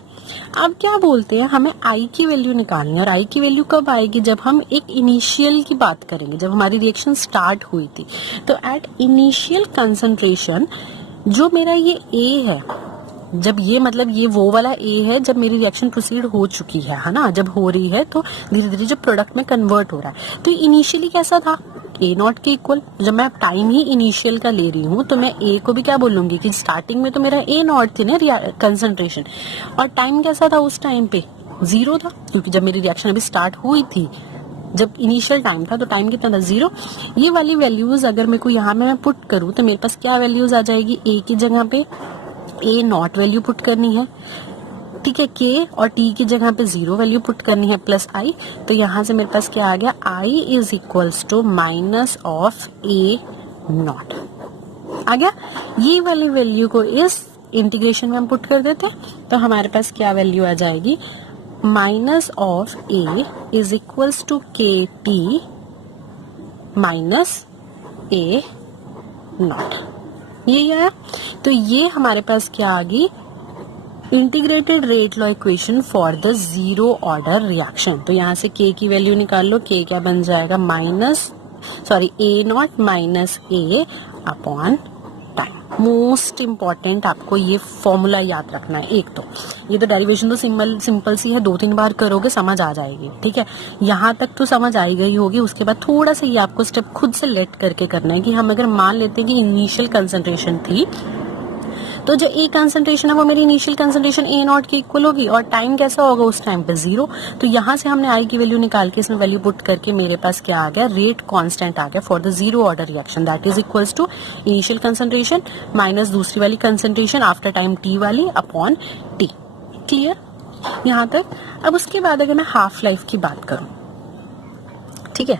अब क्या बोलते हैं, हमें आई की वैल्यू निकालनी है, और आई की वैल्यू कब आएगी, जब हम एक इनिशियल की बात करेंगे, जब हमारी रिएक्शन स्टार्ट हुई थी। तो एट इनिशियल कंसंट्रेशन जो मेरा ये ए है, जब ये मतलब ये वो वाला ए है जब मेरी रिएक्शन प्रोसीड हो चुकी है ना, जब हो रही है तो धीरे धीरे जब प्रोडक्ट में कन्वर्ट हो रहा है, तो इनिशियली कैसा था, ए नॉट के इक्वल। जब मैं टाइम ही इनिशियल का ले रही हूँ तो मैं ए को भी क्या बोलूंगी कि स्टार्टिंग में तो मेरा ए नॉट थी ना कंसंट्रेशन, और टाइम कैसा था उस टाइम पे 0 था, क्योंकि जब मेरी रिएक्शन अभी स्टार्ट हुई थी, जब इनिशियल टाइम था तो टाइम कितना था 0। ये वाली वैल्यूज अगर मेरे को यहाँ में मैं पुट करूँ तो मेरे पास क्या वैल्यूज आ जाएगी, ए की जगह पे ए नॉट वैल्यू पुट करनी है, ठीक है, के और टी की जगह पे 0 वैल्यू पुट करनी है प्लस आई, तो यहाँ से मेरे पास क्या आ गया, I is equals to minus of A naught आ गया। ये वाली वैल्यू को इस इंटीग्रेशन में हम पुट कर देते हैं, तो हमारे पास क्या वैल्यू आ जाएगी, minus of A is equals to k t minus A not, ये आया। तो ये हमारे पास क्या आ गई, integrated rate law equation for the zero order reaction. तो यहाँ से के की वैल्यू निकाल लो, के क्या बन जाएगा, A naught minus A upon time. Most important आपको ये फॉर्मूला याद रखना है। एक तो ये तो डेरिवेशन तो सिंपल सी है, 2-3 बार करोगे समझ आ जाएगी, ठीक है, यहाँ तक तो समझ आई गई होगी। उसके बाद थोड़ा सा ये आपको स्टेप खुद से लेट करके करना है कि हम अगर मान लेते हैं कि इनिशियल कंसंट्रेशन थी, तो जो ए कंसंट्रेशन है वो मेरी इनिशियल कंसंट्रेशन ए नॉट के इक्वल होगी, और टाइम कैसा होगा उस टाइम पे 0। तो यहाँ से हमने आई की वैल्यू निकाल के इसमें वैल्यू पुट करके मेरे पास क्या आ गया, रेट कांस्टेंट आ गया for the zero order reaction, that is equals to initial concentration minus दूसरी वाली कंसंट्रेशन आफ्टर टाइम टी वाली अपॉन टी। क्लियर यहाँ तक। अब उसके बाद अगर मैं हाफ लाइफ की बात करूं, ठीक है,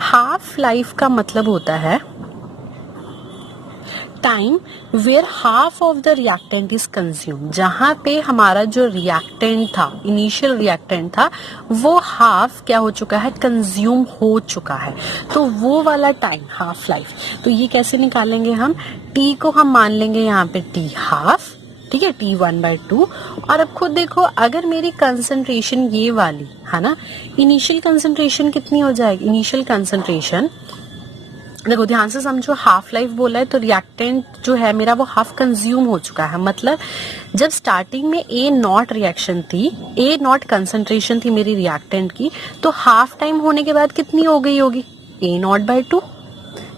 हाफ लाइफ का मतलब होता है time where half of the reactant is consume, जहां पे हमारा जो रिएक्टेंट था, इनिशियल रिएक्टेंट था, वो हाफ क्या हो चुका है, कंज्यूम हो चुका है। तो वो वाला टाइम हाफ लाइफ, तो ये कैसे निकालेंगे हम, टी को हम मान लेंगे यहाँ पे टी हाफ, ठीक है, टी 1/2। और अब खुद देखो, अगर मेरी कंसंट्रेशन ये वाली है ना, इनिशियल कंसंट्रेशन कितनी हो जाएगी, इनिशियल कंसंट्रेशन देखो ध्यान से समझो, हाफ लाइफ बोला है तो रिएक्टेंट जो है मेरा वो हाफ कंज्यूम हो चुका है। मतलब जब स्टार्टिंग में ए नॉट रिएक्शन थी, ए नॉट कंसंट्रेशन थी मेरी रिएक्टेंट की, तो हाफ टाइम होने के बाद कितनी हो गई होगी, A0/2।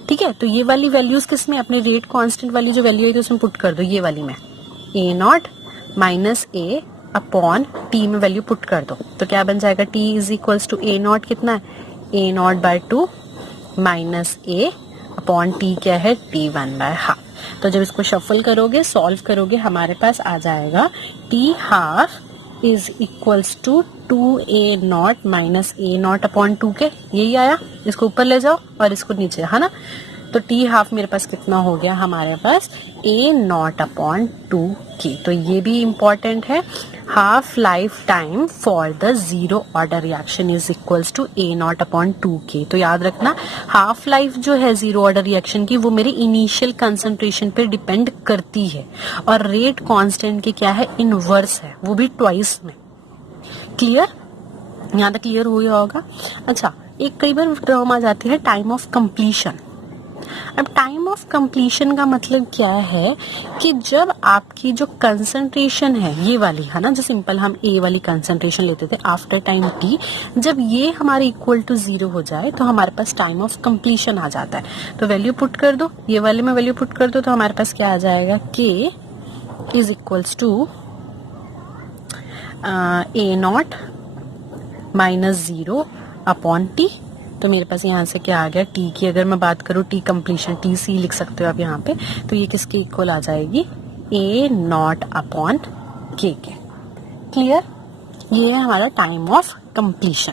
ठीक है, तो ये वाली वैल्यूज किसमें, अपने रेट कांस्टेंट वाली जो वैल्यू है तो उसमें पुट कर दो, ये वाली में A0 minus A upon T में वैल्यू पुट कर दो, तो क्या बन जाएगा, T is equals to A0 कितना है, A0/2 minus A upon T क्या है, T1/2। तो जब इसको शफल करोगे, सॉल्व करोगे, हमारे पास आ जाएगा T½ is equals to 2A0 minus A0 upon 2 k, यही आया। इसको ऊपर ले जाओ और इसको नीचे, है ना, तो T½ मेरे पास कितना हो गया, हमारे पास A0 अपॉन 2 की। तो ये भी इंपॉर्टेंट है, half life time for the zero order reaction is equals to A0 upon 2 k. तो याद रखना, हाफ लाइफ जो है जीरो ऑर्डर रिएक्शन की, वो मेरी इनिशियल कंसंट्रेशन पे डिपेंड करती है, और रेट कांस्टेंट की क्या है, इनवर्स है, वो भी ट्वाइस में। क्लियर, यहाँ तक क्लियर हो गया होगा। अच्छा, एक कई बार टर्म आ जाती है टाइम ऑफ कंप्लीशन। अब टाइम ऑफ कंप्लीशन का मतलब क्या है कि जब आपकी जो कंसंट्रेशन है ये वाली, है ना, जो सिंपल हम ए वाली कंसंट्रेशन लेते थे आफ्टर टाइम टी, जब ये हमारे इक्वल टू 0 हो जाए तो हमारे पास टाइम ऑफ कंप्लीशन आ जाता है। तो वैल्यू पुट कर दो, ये वाले में वैल्यू पुट कर दो, तो हमारे पास क्या आ जाएगा, k is equals to A0 minus 0 upon t. तो मेरे पास यहाँ से क्या आ गया, टी की अगर मैं बात करूँ, टी कंप्लीशन, टी सी लिख सकते हो आप यहाँ पे, तो ये किसके इक्वल आ जाएगी, A0 अपॉन के। क्लियर, ये है हमारा टाइम ऑफ कंप्लीशन।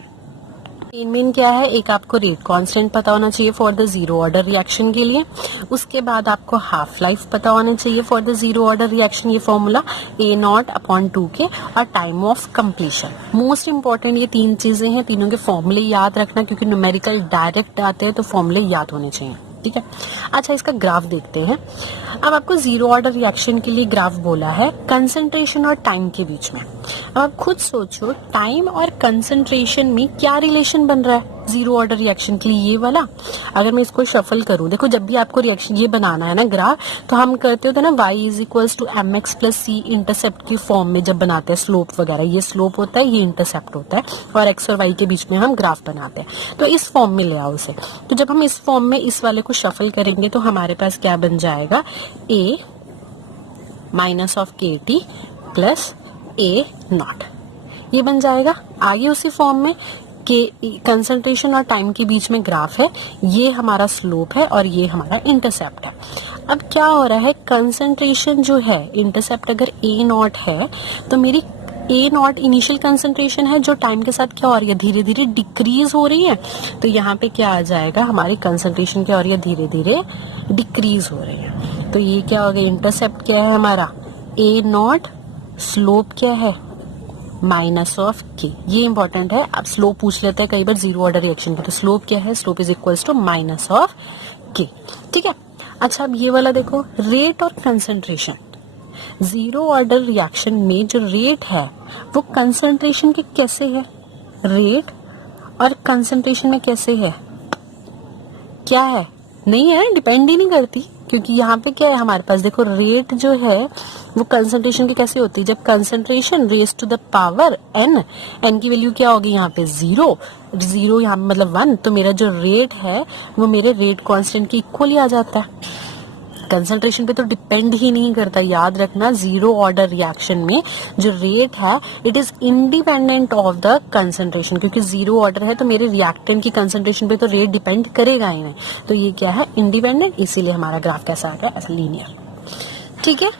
मेन क्या है, एक आपको रेट कांस्टेंट पता होना चाहिए for the zero order reaction के लिए, उसके बाद आपको हाफ लाइफ पता होना चाहिए for the zero order reaction, ये फॉर्मूला A0 अपॉन 2 के, और time of completion. Most important ये तीन चीजें हैं, तीनों के फॉर्मूले याद रखना, क्योंकि न्यूमेरिकल डायरेक्ट आते हैं तो फॉर्मूले याद होने चाहिए। ठीक है, अच्छा इसका ग्राफ देखते हैं। अब आपको जीरो ऑर्डर रिएक्शन के लिए ग्राफ बोला है कंसंट्रेशन और टाइम के बीच में। अब आप खुद सोचो, टाइम और कंसंट्रेशन में क्या रिलेशन बन रहा है जीरो ऑर्डर रिएक्शन के लिए, ये वाला। अगर मैं इसको शफल करूं, देखो जब भी आपको रिएक्शन ये बनाना है ना ग्राफ, तो हम करते होते हैं ना y is equals to mx plus c intercept की फॉर्म में जब बनाते हैं स्लोप वगैरह, ये स्लोप होता है, ये इंटरसेप्ट होता है, और x और y के बीच में हम ग्राफ बनाते हैं। तो इस फॉर्म में ले आओ उसे। तो जब हम इस फॉर्म में इस वाले को शफल करेंगे तो हमारे पास क्या बन जाएगा, a माइनस ऑफ के टी प्लस A0, ये बन जाएगा। आगे उसी फॉर्म में के कंसंट्रेशन और टाइम के बीच में ग्राफ है, ये हमारा स्लोप है और ये हमारा इंटरसेप्ट है। अब क्या हो रहा है, कंसंट्रेशन जो है, इंटरसेप्ट अगर A0 है, तो मेरी A0 इनिशियल कंसंट्रेशन है जो टाइम के साथ क्या हो रही है, धीरे धीरे डिक्रीज हो रही है। तो यहाँ पे क्या आ जाएगा, हमारी कंसंट्रेशन क्या हो रही है, धीरे धीरे डिक्रीज हो रही है। तो ये क्या हो गया, इंटरसेप्ट क्या है हमारा A0, स्लोप क्या है माइनस ऑफ के। ये इंपॉर्टेंट है, अब स्लोप पूछ लेते हैं कई बार जीरो ऑर्डर रिएक्शन की, तो स्लोप क्या है, slope is equals to minus of k. ठीक है, अच्छा अब ये वाला देखो, रेट और कंसंट्रेशन। जीरो ऑर्डर रिएक्शन में जो रेट है वो कंसंट्रेशन के कैसे है, रेट और कंसंट्रेशन में कैसे है, क्या है, नहीं है, डिपेंड ही नहीं करती, क्योंकि यहाँ पे क्या है हमारे पास, देखो रेट जो है वो कंसंट्रेशन की कैसे होती है, जब concentration raise to the power n की वैल्यू क्या होगी यहाँ पे 0 यहाँ पे मतलब 1, तो मेरा जो रेट है वो मेरे रेट कांस्टेंट के इक्वल ही आ जाता है, कंसंट्रेशन पे तो डिपेंड ही नहीं करता। याद रखना, जीरो ऑर्डर रिएक्शन में जो रेट है it is independent of the concentration, क्योंकि जीरो ऑर्डर है तो मेरे रिएक्टेंट की कंसंट्रेशन पे तो रेट डिपेंड करेगा ही नहीं, तो ये क्या है, इंडिपेंडेंट, इसीलिए हमारा ग्राफ कैसा आएगा, ऐसा लीनियर। ठीक है,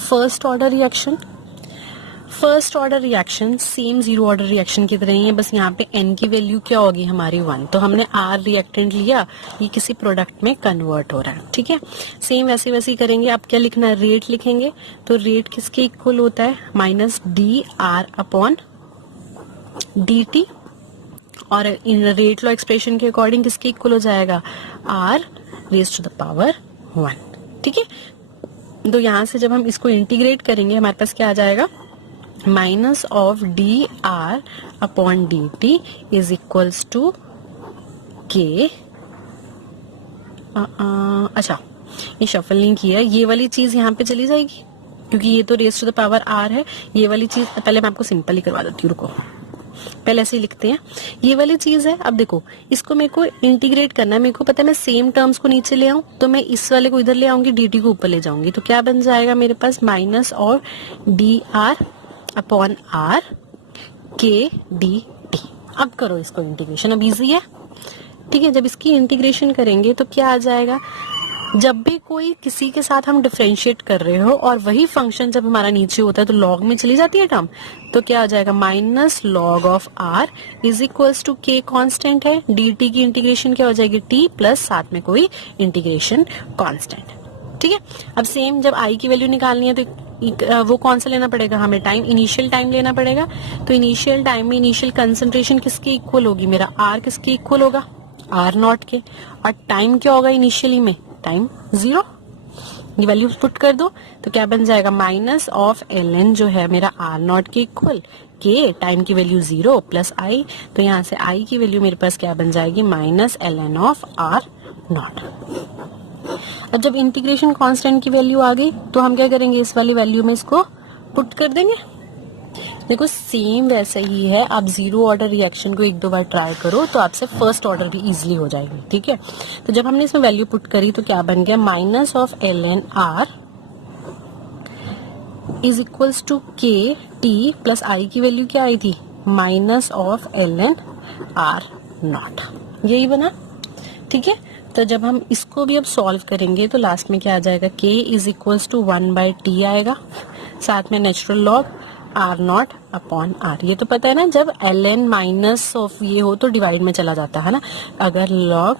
first order reaction. First order reaction same zero order reaction की तरह ही है, बस यहाँ पे n की वैल्यू क्या होगी हमारी 1। तो हमने R रिएक्टेंट लिया, ये किसी प्रोडक्ट में कन्वर्ट हो रहा है, ठीक है। सेम वैसे वैसे ही करेंगे। अब क्या लिखना है, रेट लिखेंगे। तो रेट किसके इक्वल होता है, minus d r upon d t, और इन रेट लॉ एक्सप्रेशन के अकॉर्डिंग किसके इक्वल हो जाएगा, R raise to the power 1, ठीक है। तो यहाँ से जब हम इसको इंटीग्रेट करेंगे हमारे पास क्या आ जाएगा, minus of d r upon d t is equals to k. अच्छा, ये शफल नहीं किया, ये वाली चीज यहाँ पे चली जाएगी क्योंकि ये तो raise to the power r है। ये वाली चीज पहले मैं आपको सिंपल ही करवा देती हूँ, रुको, पहले ऐसे ही लिखते हैं। ये वाली चीज है, अब देखो इसको मेरे को इंटीग्रेट करना है। मेरे को पता है मैं सेम टर्म्स को नीचे ले आऊं, तो मैं इस वाले को इधर ले आऊंगी, डी टी को ऊपर ले जाऊंगी। तो क्या बन जाएगा मेरे पास, माइनस और डी आर अपॉन आर के डी टी। अब करो इसको इंटीग्रेशन, अब इजी है, ठीक है। जब इसकी इंटीग्रेशन करेंगे तो क्या आ जाएगा, जब भी कोई किसी के साथ हम डिफरेंशिएट कर रहे हो और वही फंक्शन जब हमारा नीचे होता है तो लॉग में चली जाती है टर्म, तो क्या आ जाएगा, minus log of r is equals to k constant है, डी टी की इंटीग्रेशन क्या हो जाएगी, टी प्लस साथ में कोई इंटीग्रेशन कांस्टेंट, ठीक है। अब सेम जब आई की वैल्यू निकालनी है तो वो कौन सा लेना पड़ेगा हमें, टाइम, इनिशियल टाइम लेना पड़ेगा। तो इनिशियल टाइम में इनिशियल कंसंट्रेशन किसके इक्वल होगी, मेरा आर किसके इक्वल होगा, आर नॉट के, और टाइम क्या होगा इनिशियली में, टाइम 0। ये वैल्यू पुट कर दो तो क्या बन जाएगा, माइनस ऑफ एल एन जो है मेरा आर नॉट के इक्वल, के टाइम की वैल्यू 0 प्लस आई, तो यहाँ से आई की वैल्यू मेरे पास क्या बन जाएगी, minus l n of r not. अब जब इंटीग्रेशन कांस्टेंट की वैल्यू आ गई तो हम क्या करेंगे, इस वाली वैल्यू में इसको पुट कर देंगे। देखो सेम वैसे ही है, आप जीरो ऑर्डर रिएक्शन को एक दो बार ट्राई करो तो आपसे फर्स्ट ऑर्डर भी इजीली हो जाएगी, ठीक है। तो जब हमने इसमें वैल्यू पुट करी तो क्या बन गया, minus of l n r is equals to k t plus I की वैल्यू क्या आई थी, minus of l n r not, यही बना, ठीक है। तो जब हम इसको भी अब सॉल्व करेंगे तो लास्ट में क्या आ जाएगा, k is equals to 1/t आएगा, साथ में natural log r not upon r. ये तो पता है ना, जब एल एन माइनस ऑफ ये हो तो डिवाइड में चला जाता है ना, अगर log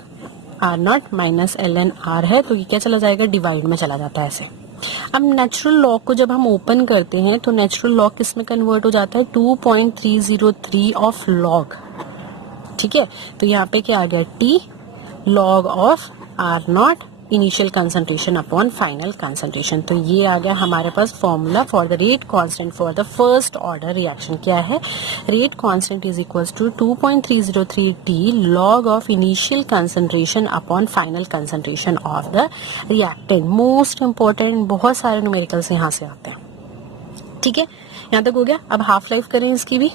r not minus l n r है तो ये क्या चला जाएगा, डिवाइड में चला जाता है ऐसे। अब नेचुरल लॉग को जब हम ओपन करते हैं तो नेचुरल लॉग किस में कन्वर्ट हो जाता है, 2.303 ऑफ लॉग, ठीक है। तो यहाँ पे क्या आ गया, t log of R naught initial concentration upon final concentration. तो ये आ गया हमारे पास formula for the rate constant for the first order reaction. क्या है, rate constant is equals to 2.303 t log of initial concentration upon final concentration of the reactant. Most important, बहुत सारे न्यूमेरिकल्स यहाँ से आते हैं, ठीक है। यहाँ तक हो गया। अब हाफ लाइफ करें इसकी भी।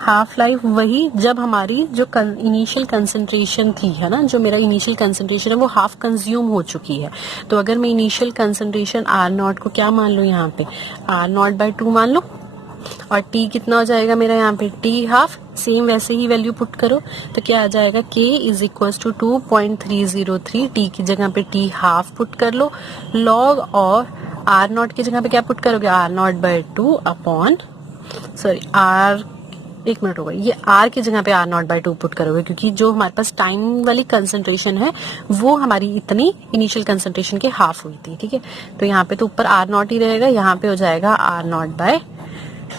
हाफ लाइफ वही जब हमारी जो इनिशियल कंसंट्रेशन थी, है ना, जो मेरा इनिशियल कंसंट्रेशन है वो हाफ कंज्यूम हो चुकी है। तो अगर मैं इनिशियल कंसंट्रेशन आर नॉट को क्या मान लूँ, यहाँ पे आर नॉट बाय 2 मान लो, और टी कितना हो जाएगा मेरा यहाँ पे, टी हाफ। सेम वैसे ही वैल्यू पुट करो तो क्या आ जाएगा, k is equal to 2.303, t की जगह पे टी हाफ पुट कर लो, लॉग और आर नॉट की जगह पे क्या पुट करोगे, r not by 2 upon, sorry r, एक मिनट होगा, ये आर की जगह पे आर नॉट बाय 2 पुट करोगे, क्योंकि जो हमारे पास टाइम वाली कंसंट्रेशन है वो हमारी इतनी इनिशियल कंसंट्रेशन के हाफ हुई थी, ठीक है। तो यहाँ पे तो ऊपर आर नॉट ही रहेगा, यहाँ पे हो जाएगा आर नॉट बाय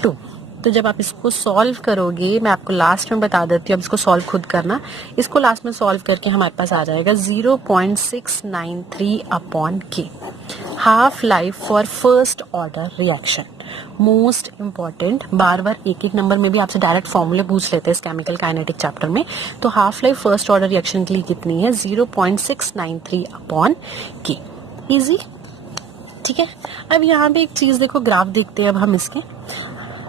2। तो जब आप इसको सॉल्व करोगे, मैं आपको लास्ट में बता देती हूँ, अब इसको सॉल्व खुद करना। इसको लास्ट में सॉल्व करके हमारे पास आ जाएगा 0.693 upon k. Half life for first order reaction, most important. बार बार एक एक नंबर में भी आपसे डायरेक्ट फॉर्मूले पूछ लेते हैं इस केमिकल काइनेटिक चैप्टर में। तो half life first order reaction के लिए कितनी है, 0.693 अपॉन के। इजी, ठीक है। अब यहाँ पे एक चीज देखो, ग्राफ देखते हैं अब हम इसके।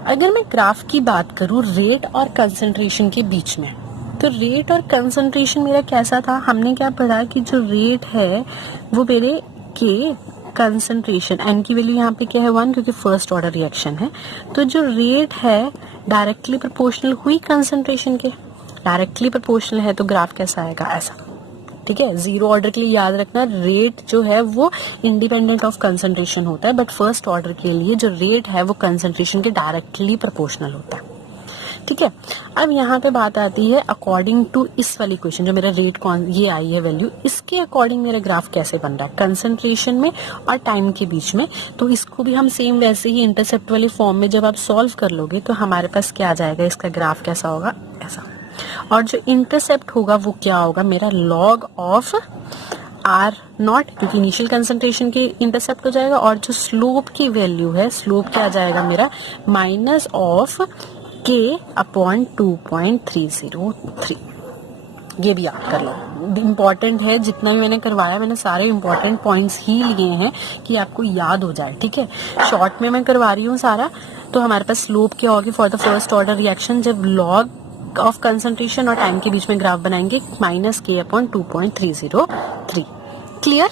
अगर मैं ग्राफ की बात करूं रेट और कंसंट्रेशन के बीच में, तो रेट और कंसंट्रेशन मेरा कैसा था, हमने क्या पढ़ा कि जो रेट है वो मेरे के कंसंट्रेशन, एन की वैल्यू यहाँ पे क्या है 1, क्योंकि फर्स्ट ऑर्डर रिएक्शन है। तो जो रेट है डायरेक्टली प्रोपोर्शनल हुई कंसंट्रेशन के, डायरेक्टली प्रोपोर्शनल है, तो ग्राफ कैसा आएगा, ऐसा, ठीक है। जीरो ऑर्डर के लिए याद रखना रेट जो है वो इंडिपेंडेंट ऑफ कंसंट्रेशन होता है, बट फर्स्ट ऑर्डर के लिए जो रेट है वो कंसंट्रेशन के डायरेक्टली प्रोपोर्शनल होता है, ठीक है। अब यहाँ पे बात आती है अकॉर्डिंग टू इस वाली क्वेश्चन, जो मेरा रेट कौन ये आई है वैल्यू, इसके अकॉर्डिंग मेरा ग्राफ कैसे बन रहा है कंसंट्रेशन में और टाइम के बीच में। तो इसको भी हम सेम वैसे ही इंटरसेप्ट वाली फॉर्म में जब आप सॉल्व कर लोगे तो हमारे पास क्या आ जाएगा, इसका ग्राफ कैसा होगा, ऐसा। और जो इंटरसेप्ट होगा वो क्या होगा, मेरा लॉग ऑफ आर नॉट, क्योंकि इनिशियल कंसंट्रेशन के इंटरसेप्ट हो जाएगा। और जो स्लोप की वैल्यू है, स्लोप क्या आ जाएगा मेरा, माइनस ऑफ k अपॉन 2.303। ये भी याद कर लो, इम्पोर्टेंट है। जितना भी मैंने करवाया मैंने सारे इम्पोर्टेंट पॉइंट्स ही लिए हैं कि आपको याद हो जाए, ठीक है। शॉर्ट में मैं करवा रही हूँ सारा। तो हमारे पास स्लोप क्या होगी for the first order reaction, जब लॉग ऑफ कंसंट्रेशन और टाइम के बीच में ग्राफ बनाएंगे, माइनस k अपॉन 2.303। क्लियर।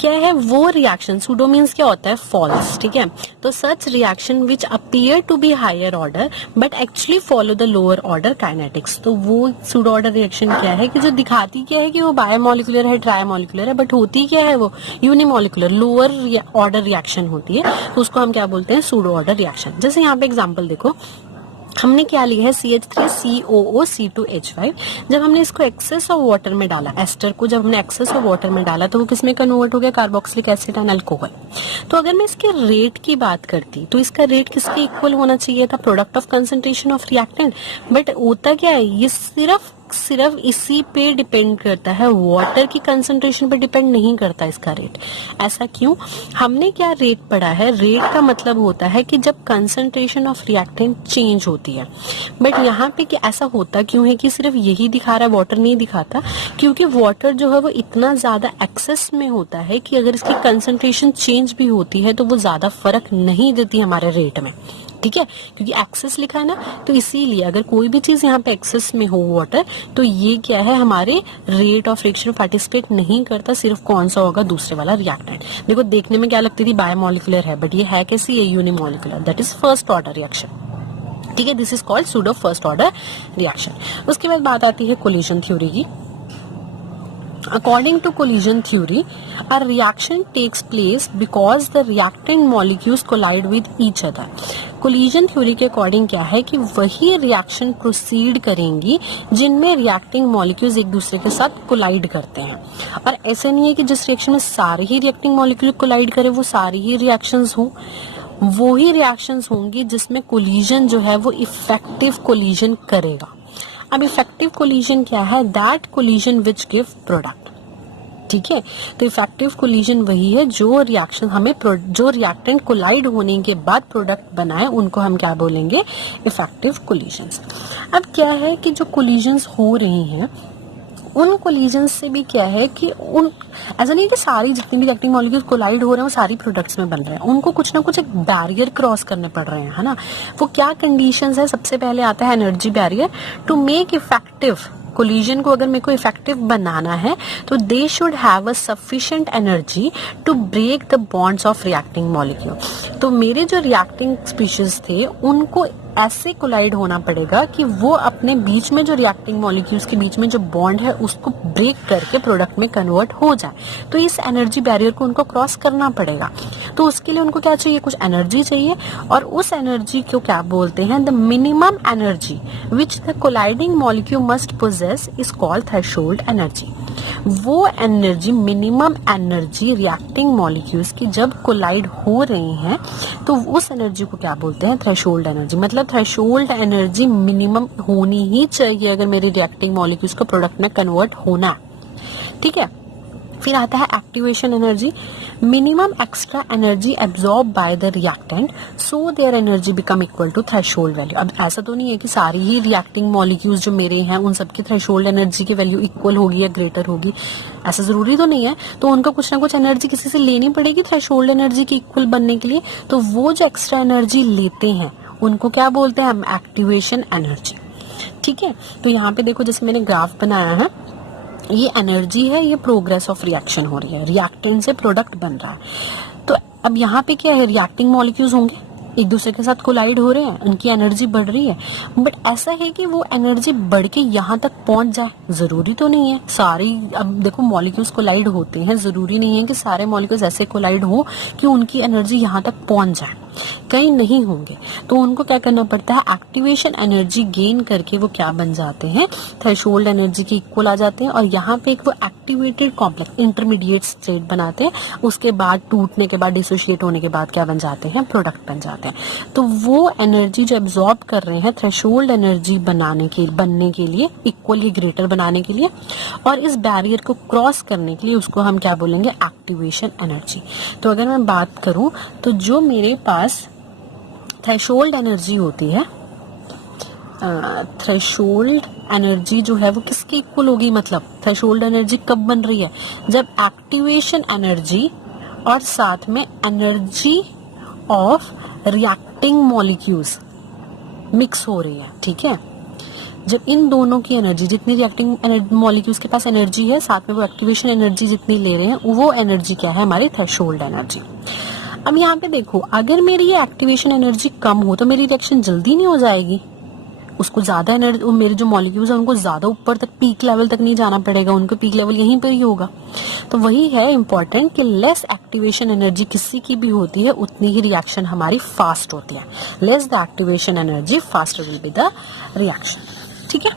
क्या है वो रिएक्शन, सूडो मीन्स क्या होता है, फॉल्स, ठीक है। तो such reaction which appear to be higher order but actually follow the lower order kinetics. तो वो सूडो ऑर्डर रिएक्शन क्या है कि जो दिखाती क्या है कि वो बायोमोलिकुलर है, ट्राइमोलिकुलर है, बट होती क्या है वो यूनिमोलिकुलर लोअर ऑर्डर रिएक्शन होती है। तो उसको हम क्या बोलते हैं, सूडो ऑर्डर रिएक्शन। जैसे यहाँ पे एग्जाम्पल देखो, हमने क्या लिया है CH3COO C2H5। जब हमने इसको एक्सेस ऑफ वाटर में डाला, एस्टर को जब हमने एक्सेस ऑफ वाटर में डाला तो वो किसमें कन्वर्ट हो गया, कार्बोक्सिलिक एसिड एंड अल्कोहल। तो अगर मैं इसके रेट की बात करती तो इसका रेट किसके इक्वल होना चाहिए था, product of concentration of reactant. But होता क्या है, ये सिर्फ इसी पे डिपेंड करता है, वाटर की कंसंट्रेशन पे डिपेंड नहीं करता इसका रेट। ऐसा क्यों, हमने क्या रेट पढ़ा है, रेट का मतलब होता है कि जब कंसंट्रेशन ऑफ रिएक्टेंट चेंज होती है। बट यहाँ पे कि ऐसा होता क्यों है कि सिर्फ यही दिखा रहा है, वाटर नहीं दिखाता, क्योंकि वाटर जो है वो इतना ज्यादा एक्सेस में होता है कि अगर इसकी कंसंट्रेशन चेंज भी होती है तो वो ज्यादा फर्क नहीं देती हमारे रेट में, ठीक है। क्योंकि एक्सेस लिखा है ना, तो इसीलिए अगर कोई भी चीज यहाँ पे एक्सेस में हो वाटर, तो ये क्या है, हमारे रेट ऑफ रिएक्शन पार्टिसिपेट नहीं करता। सिर्फ कौन सा होगा, दूसरे वाला रिएक्टेंट। देखो देखने में क्या लगती थी, बायोमोलिकुलर है, बट ये है कैसी, ये unimolecular, that is first order reaction, ठीक है। This is called pseudo first order reaction. उसके बाद बात आती है कोलिजन थ्योरी की। According to collision theory, a reaction takes place because the reactant molecules collide with each other. Collision theory के according क्या है कि वही रिएक्शन प्रोसीड करेंगी जिनमें रिएक्टिंग मॉलिक्यूल्स एक दूसरे के साथ कोलाइड करते हैं। और ऐसे नहीं है कि जिस रिएक्शन में सारे ही रिएक्टिंग मॉलिक्यूल कोलाइड करे वो सारी ही रिएक्शंस हों, वो ही रिएक्शंस होंगी जिसमें कोलिजन जो है वो इफेक्टिव कोलिजन करेगा। अब इफेक्टिव कोलिजन क्या है, that collision which give product, ठीक है। तो इफेक्टिव कोलिजन वही है जो रिएक्शन हमें जो रिएक्टेंट कोलाइड होने के बाद प्रोडक्ट बनाए, उनको हम क्या बोलेंगे, इफेक्टिव कोलिजन्स। अब क्या है कि जो कोलिजन्स हो रही हैं उन कोलिजन से भी क्या है कि उन ऐसा नहीं कि सारी जितनी भी रिएक्टिंग मॉलिक्यूल्स कोलाइड हो रहे हैं वो सारी प्रोडक्ट्स में बन रहे हैं, उनको कुछ ना कुछ एक बैरियर क्रॉस करने पड़ रहे हैं, है ना। वो क्या कंडीशंस है, सबसे पहले आता है energy barrier. To make effective collision को अगर मेरे को इफेक्टिव बनाना है तो they should have a sufficient energy to break the bonds of reacting molecule. तो मेरे जो रिएक्टिंग स्पीशीज थे उनको ऐसे कोलाइड होना पड़ेगा कि वो अपने बीच में जो रिएक्टिंग मॉलिक्यूल्स के बीच में जो बॉन्ड है उसको ब्रेक करके प्रोडक्ट में कन्वर्ट हो जाए। तो इस एनर्जी बैरियर को उनको क्रॉस करना पड़ेगा। तो उसके लिए उनको क्या चाहिए, कुछ एनर्जी चाहिए, और उस एनर्जी को क्या बोलते हैं, the minimum energy which the colliding molecule must possess is called threshold energy. वो energy, minimum energy reacting molecules की जब कोलाइड हो रही हैं तो उस एनर्जी को क्या बोलते हैं, थ्रेशोल्ड एनर्जी। मतलब थ्रेशोल्ड एनर्जी मिनिमम होनी ही चाहिए अगर मेरी रिएक्टिंग मॉलिक्यूल्स को प्रोडक्ट में कन्वर्ट होना है, ठीक है। फिर आता है activation energy, minimum extra energy absorb by the reactant so their energy become equal to threshold value. अब ऐसा तो नहीं है कि सारी ही रिएक्टिंग मॉलिक्यूल्स जो मेरे हैं उन सबकी थ्रेशोल्ड एनर्जी की वैल्यू इक्वल होगी या ग्रेटर होगी, ऐसा जरूरी तो नहीं है। तो उनको कुछ ना कुछ एनर्जी किसी से लेनी पड़ेगी थ्रेशोल्ड एनर्जी की इक्वल बनने के लिए। तो वो जो एक्स्ट्रा एनर्जी लेते हैं उनको क्या बोलते हैं हम, एक्टिवेशन एनर्जी, ठीक है। तो यहाँ पे देखो जैसे मैंने ग्राफ बनाया है, ये एनर्जी है, ये प्रोग्रेस ऑफ रिएक्शन हो रही है, रिएक्टेंट से प्रोडक्ट बन रहा है। तो अब यहाँ पे क्या है, रिएक्टिंग मॉलिक्यूल्स होंगे, एक दूसरे के साथ कोलाइड हो रहे हैं, उनकी एनर्जी बढ़ रही है, बट ऐसा है कि वो एनर्जी बढ़ के यहाँ तक पहुंच जाए, जरूरी तो नहीं है सारी। अब देखो मॉलिक्यूल्स कोलाइड होते हैं, जरूरी नहीं है कि सारे मॉलिक्यूल्स ऐसे कोलाइड हो कि उनकी एनर्जी यहाँ तक पहुंच जाए, कहीं नहीं होंगे। तो उनको क्या करना पड़ता है, एक्टिवेशन एनर्जी गेन करके वो क्या बन जाते हैं, थ्रेशोल्ड एनर्जी के इक्वल आ जाते हैं, और यहाँ पे एक वो एक्टिवेटेड कॉम्प्लेक्स इंटरमीडिएट स्टेट बनाते हैं। उसके बाद टूटने के बाद, डिसोशिएट होने के बाद क्या बन जाते हैं, प्रोडक्ट बन जाते हैं। तो वो एनर्जी जो एब्जॉर्ब कर रहे हैं थ्रेशोल्ड एनर्जी बनने के लिए, इक्वली ग्रेटर बनाने के लिए, और इस बैरियर को क्रॉस करने के लिए, उसको हम क्या बोलेंगे, एक्टिवेशन एनर्जी। तो अगर मैं बात करूं तो जो मेरे पास थ्रेशोल्ड एनर्जी होती है, थ्रेशोल्ड एनर्जी जो है वो किसके इक्वल होगी, मतलब थ्रेशोल्ड एनर्जी कब बन रही है, जब एक्टिवेशन एनर्जी और साथ में energy of reacting molecules mix हो रही है। ठीक है, जब इन दोनों की एनर्जी, जितनी रिएक्टिंग मॉलिक्यूल्स के पास एनर्जी है, साथ में वो एक्टिवेशन एनर्जी जितनी ले रहे हैं, वो एनर्जी क्या है, हमारी थ्रेशोल्ड एनर्जी। अब यहाँ पे देखो, अगर मेरी ये एक्टिवेशन एनर्जी कम हो तो मेरी रिएक्शन जल्दी नहीं हो जाएगी, उसको ज्यादा एनर्जी, मेरे जो मॉलिक्यूल्स है उनको ज्यादा ऊपर तक, पीक लेवल तक नहीं जाना पड़ेगा, उनको पीक लेवल यहीं पर ही होगा। तो वही है इंपॉर्टेंट कि लेस एक्टिवेशन एनर्जी किसी की भी होती है, उतनी ही रिएक्शन हमारी फास्ट होती है। Less the activation energy, faster will be the reaction. ठीक है,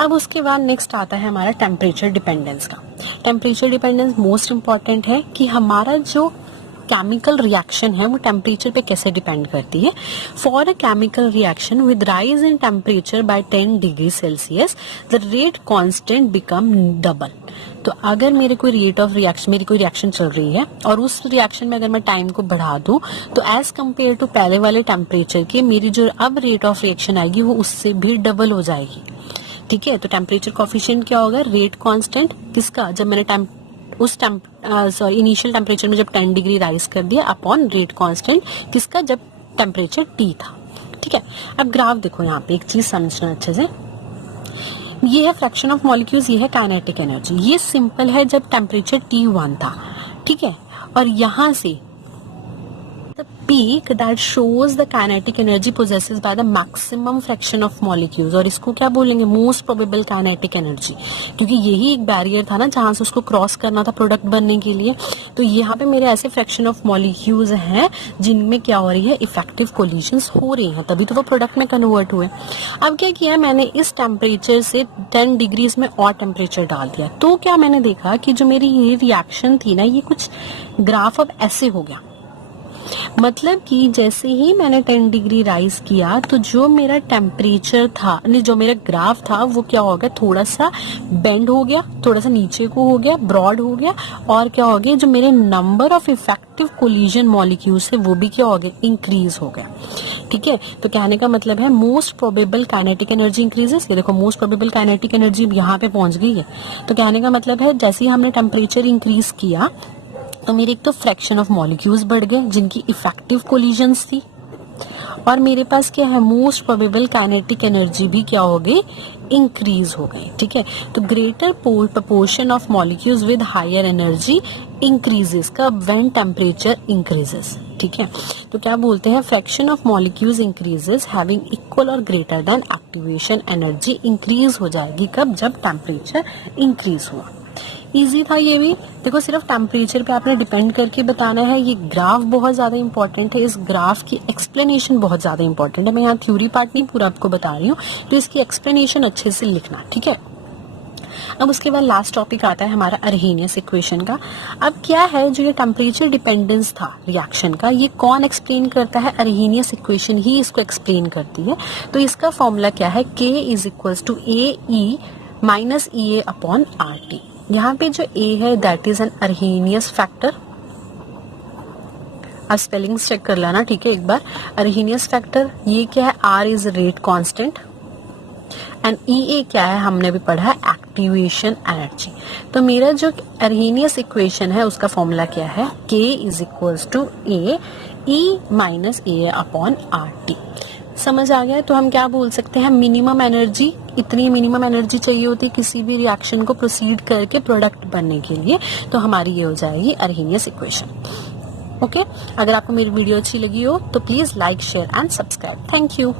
अब उसके बाद नेक्स्ट आता है हमारा टेम्परेचर डिपेंडेंस का। टेम्परेचर डिपेंडेंस मोस्ट इंपॉर्टेंट है कि हमारा जो केमिकल रिएक्शन है वो टेम्परेचर पे कैसे डिपेंड करती है। For a chemical reaction with rise in temperature by 10 degree Celsius the rate constant become double. तो अगर मेरी कोई रिएक्शन चल रही है और उस रिएक्शन में अगर मैं टाइम को बढ़ा दूं तो एज कंपेयर टू पहले वाले टेम्परेचर के मेरी जो अब रेट ऑफ रिएक्शन आएगी वो उससे भी डबल हो जाएगी। ठीक है, तो टेम्परेचर कोफिशिएंट क्या होगा, रेट कांस्टेंट किसका, जब मैंने इनिशियल टेम्परेचर में जब 10 डिग्री राइज कर दिया, अपॉन रेट कांस्टेंट किसका, जब टेम्परेचर T था। ठीक है, अब ग्राफ देखो, यहाँ पे एक चीज समझना अच्छे से, ये है फ्रैक्शन ऑफ मॉलिक्यूल्स, ये है काइनेटिक एनर्जी। ये सिंपल है जब टेम्परेचर T1 था। ठीक है, और यहां से the peak that shows the kinetic energy possessed by the maximum fraction of molecules, और इसको क्या बोलेंगे, मोस्ट प्रोबेबल काइनेटिक एनर्जी, क्योंकि यही एक बैरियर था ना जहां से उसको क्रॉस करना था प्रोडक्ट बनने के लिए। तो यहाँ पे मेरे ऐसे फ्रैक्शन ऑफ मॉलिक्यूल्स हैं जिनमें क्या हो रही है, इफेक्टिव कोलिजन्स हो रही हैं, तभी तो वो प्रोडक्ट में कन्वर्ट हुए। अब क्या किया मैंने, इस टेम्परेचर से 10 डिग्रीज में और टेम्परेचर डाल दिया, तो क्या मैंने देखा कि जो मेरी ये रिएक्शन थी ना, ये कुछ ग्राफ अब ऐसे हो गया। मतलब कि जैसे ही मैंने 10 डिग्री राइज किया तो जो मेरा टेम्परेचर था, नहीं जो मेरा ग्राफ था, वो क्या हो गया, थोड़ा सा बेंड हो गया, थोड़ा सा नीचे को हो गया, ब्रॉड हो गया, और क्या हो गया, जो मेरे number of effective collision molecules है वो भी क्या हो गया, इंक्रीज हो गया। ठीक है, तो कहने का मतलब है most probable kinetic energy increases. ये देखो मोस्ट प्रोबेबल काइनेटिक एनर्जी यहाँ पे पहुंच गई है। तो कहने का मतलब है जैसे ही हमने टेम्परेचर इंक्रीज किया तो मेरे एक तो फ्रैक्शन ऑफ मॉलिक्यूल्स बढ़ गए जिनकी इफेक्टिव कोलिजन्स थी, और मेरे पास क्या है, मोस्ट प्रोबेबल काइनेटिक एनर्जी भी क्या हो गई, इंक्रीज हो गई। ठीक है, तो greater proportion of molecules with higher energy increases कब, व्हेन टेम्परेचर इंक्रीजेस। ठीक है, तो क्या बोलते हैं, fraction of molecules increases having equal और greater than activation energy increase हो जाएगी कब, जब टेम्परेचर इंक्रीज हुआ। इजी था ये भी। देखो सिर्फ टेम्परेचर पे आपने डिपेंड करके बताना है। ये ग्राफ बहुत ज्यादा इंपॉर्टेंट है, इस ग्राफ की एक्सप्लेनेशन बहुत ज्यादा इंपॉर्टेंट है। मैं यहाँ थ्योरी पार्ट नहीं पूरा आपको बता रही हूँ, तो इसकी एक्सप्लेनेशन अच्छे से लिखना। ठीक है, अब उसके बाद लास्ट टॉपिक आता है हमारा अर्हेनियस इक्वेशन का। अब क्या है, जो ये टेम्परेचर डिपेंडेंस था रिएक्शन का, ये कौन एक्सप्लेन करता है, अर्हेनियस इक्वेशन ही इसको एक्सप्लेन करती है। तो इसका फॉर्मूला क्या है, K is equal to AE minus EA upon RT। यहाँ पे जो A है that is an Arrhenius factor. अब स्पेलिंग्स चेक कर लेना, ठीक है एक बार। अर्हेनियस फैक्टर ये क्या है, R is rate constant and EA क्या है, हमने भी पढ़ा है एक्टिवेशन एनर्जी। तो मेरा जो अर्हेनियस इक्वेशन है उसका फॉर्मूला क्या है, K is equals to AE minus EA upon RT। समझ आ गया। तो हम क्या बोल सकते हैं, मिनिमम एनर्जी, इतनी मिनिमम एनर्जी चाहिए होती है किसी भी रिएक्शन को प्रोसीड करके प्रोडक्ट बनने के लिए। तो हमारी ये हो जाएगी अर्हेनियस इक्वेशन। ओके अगर आपको मेरी वीडियो अच्छी लगी हो तो please like share and subscribe. Thank you.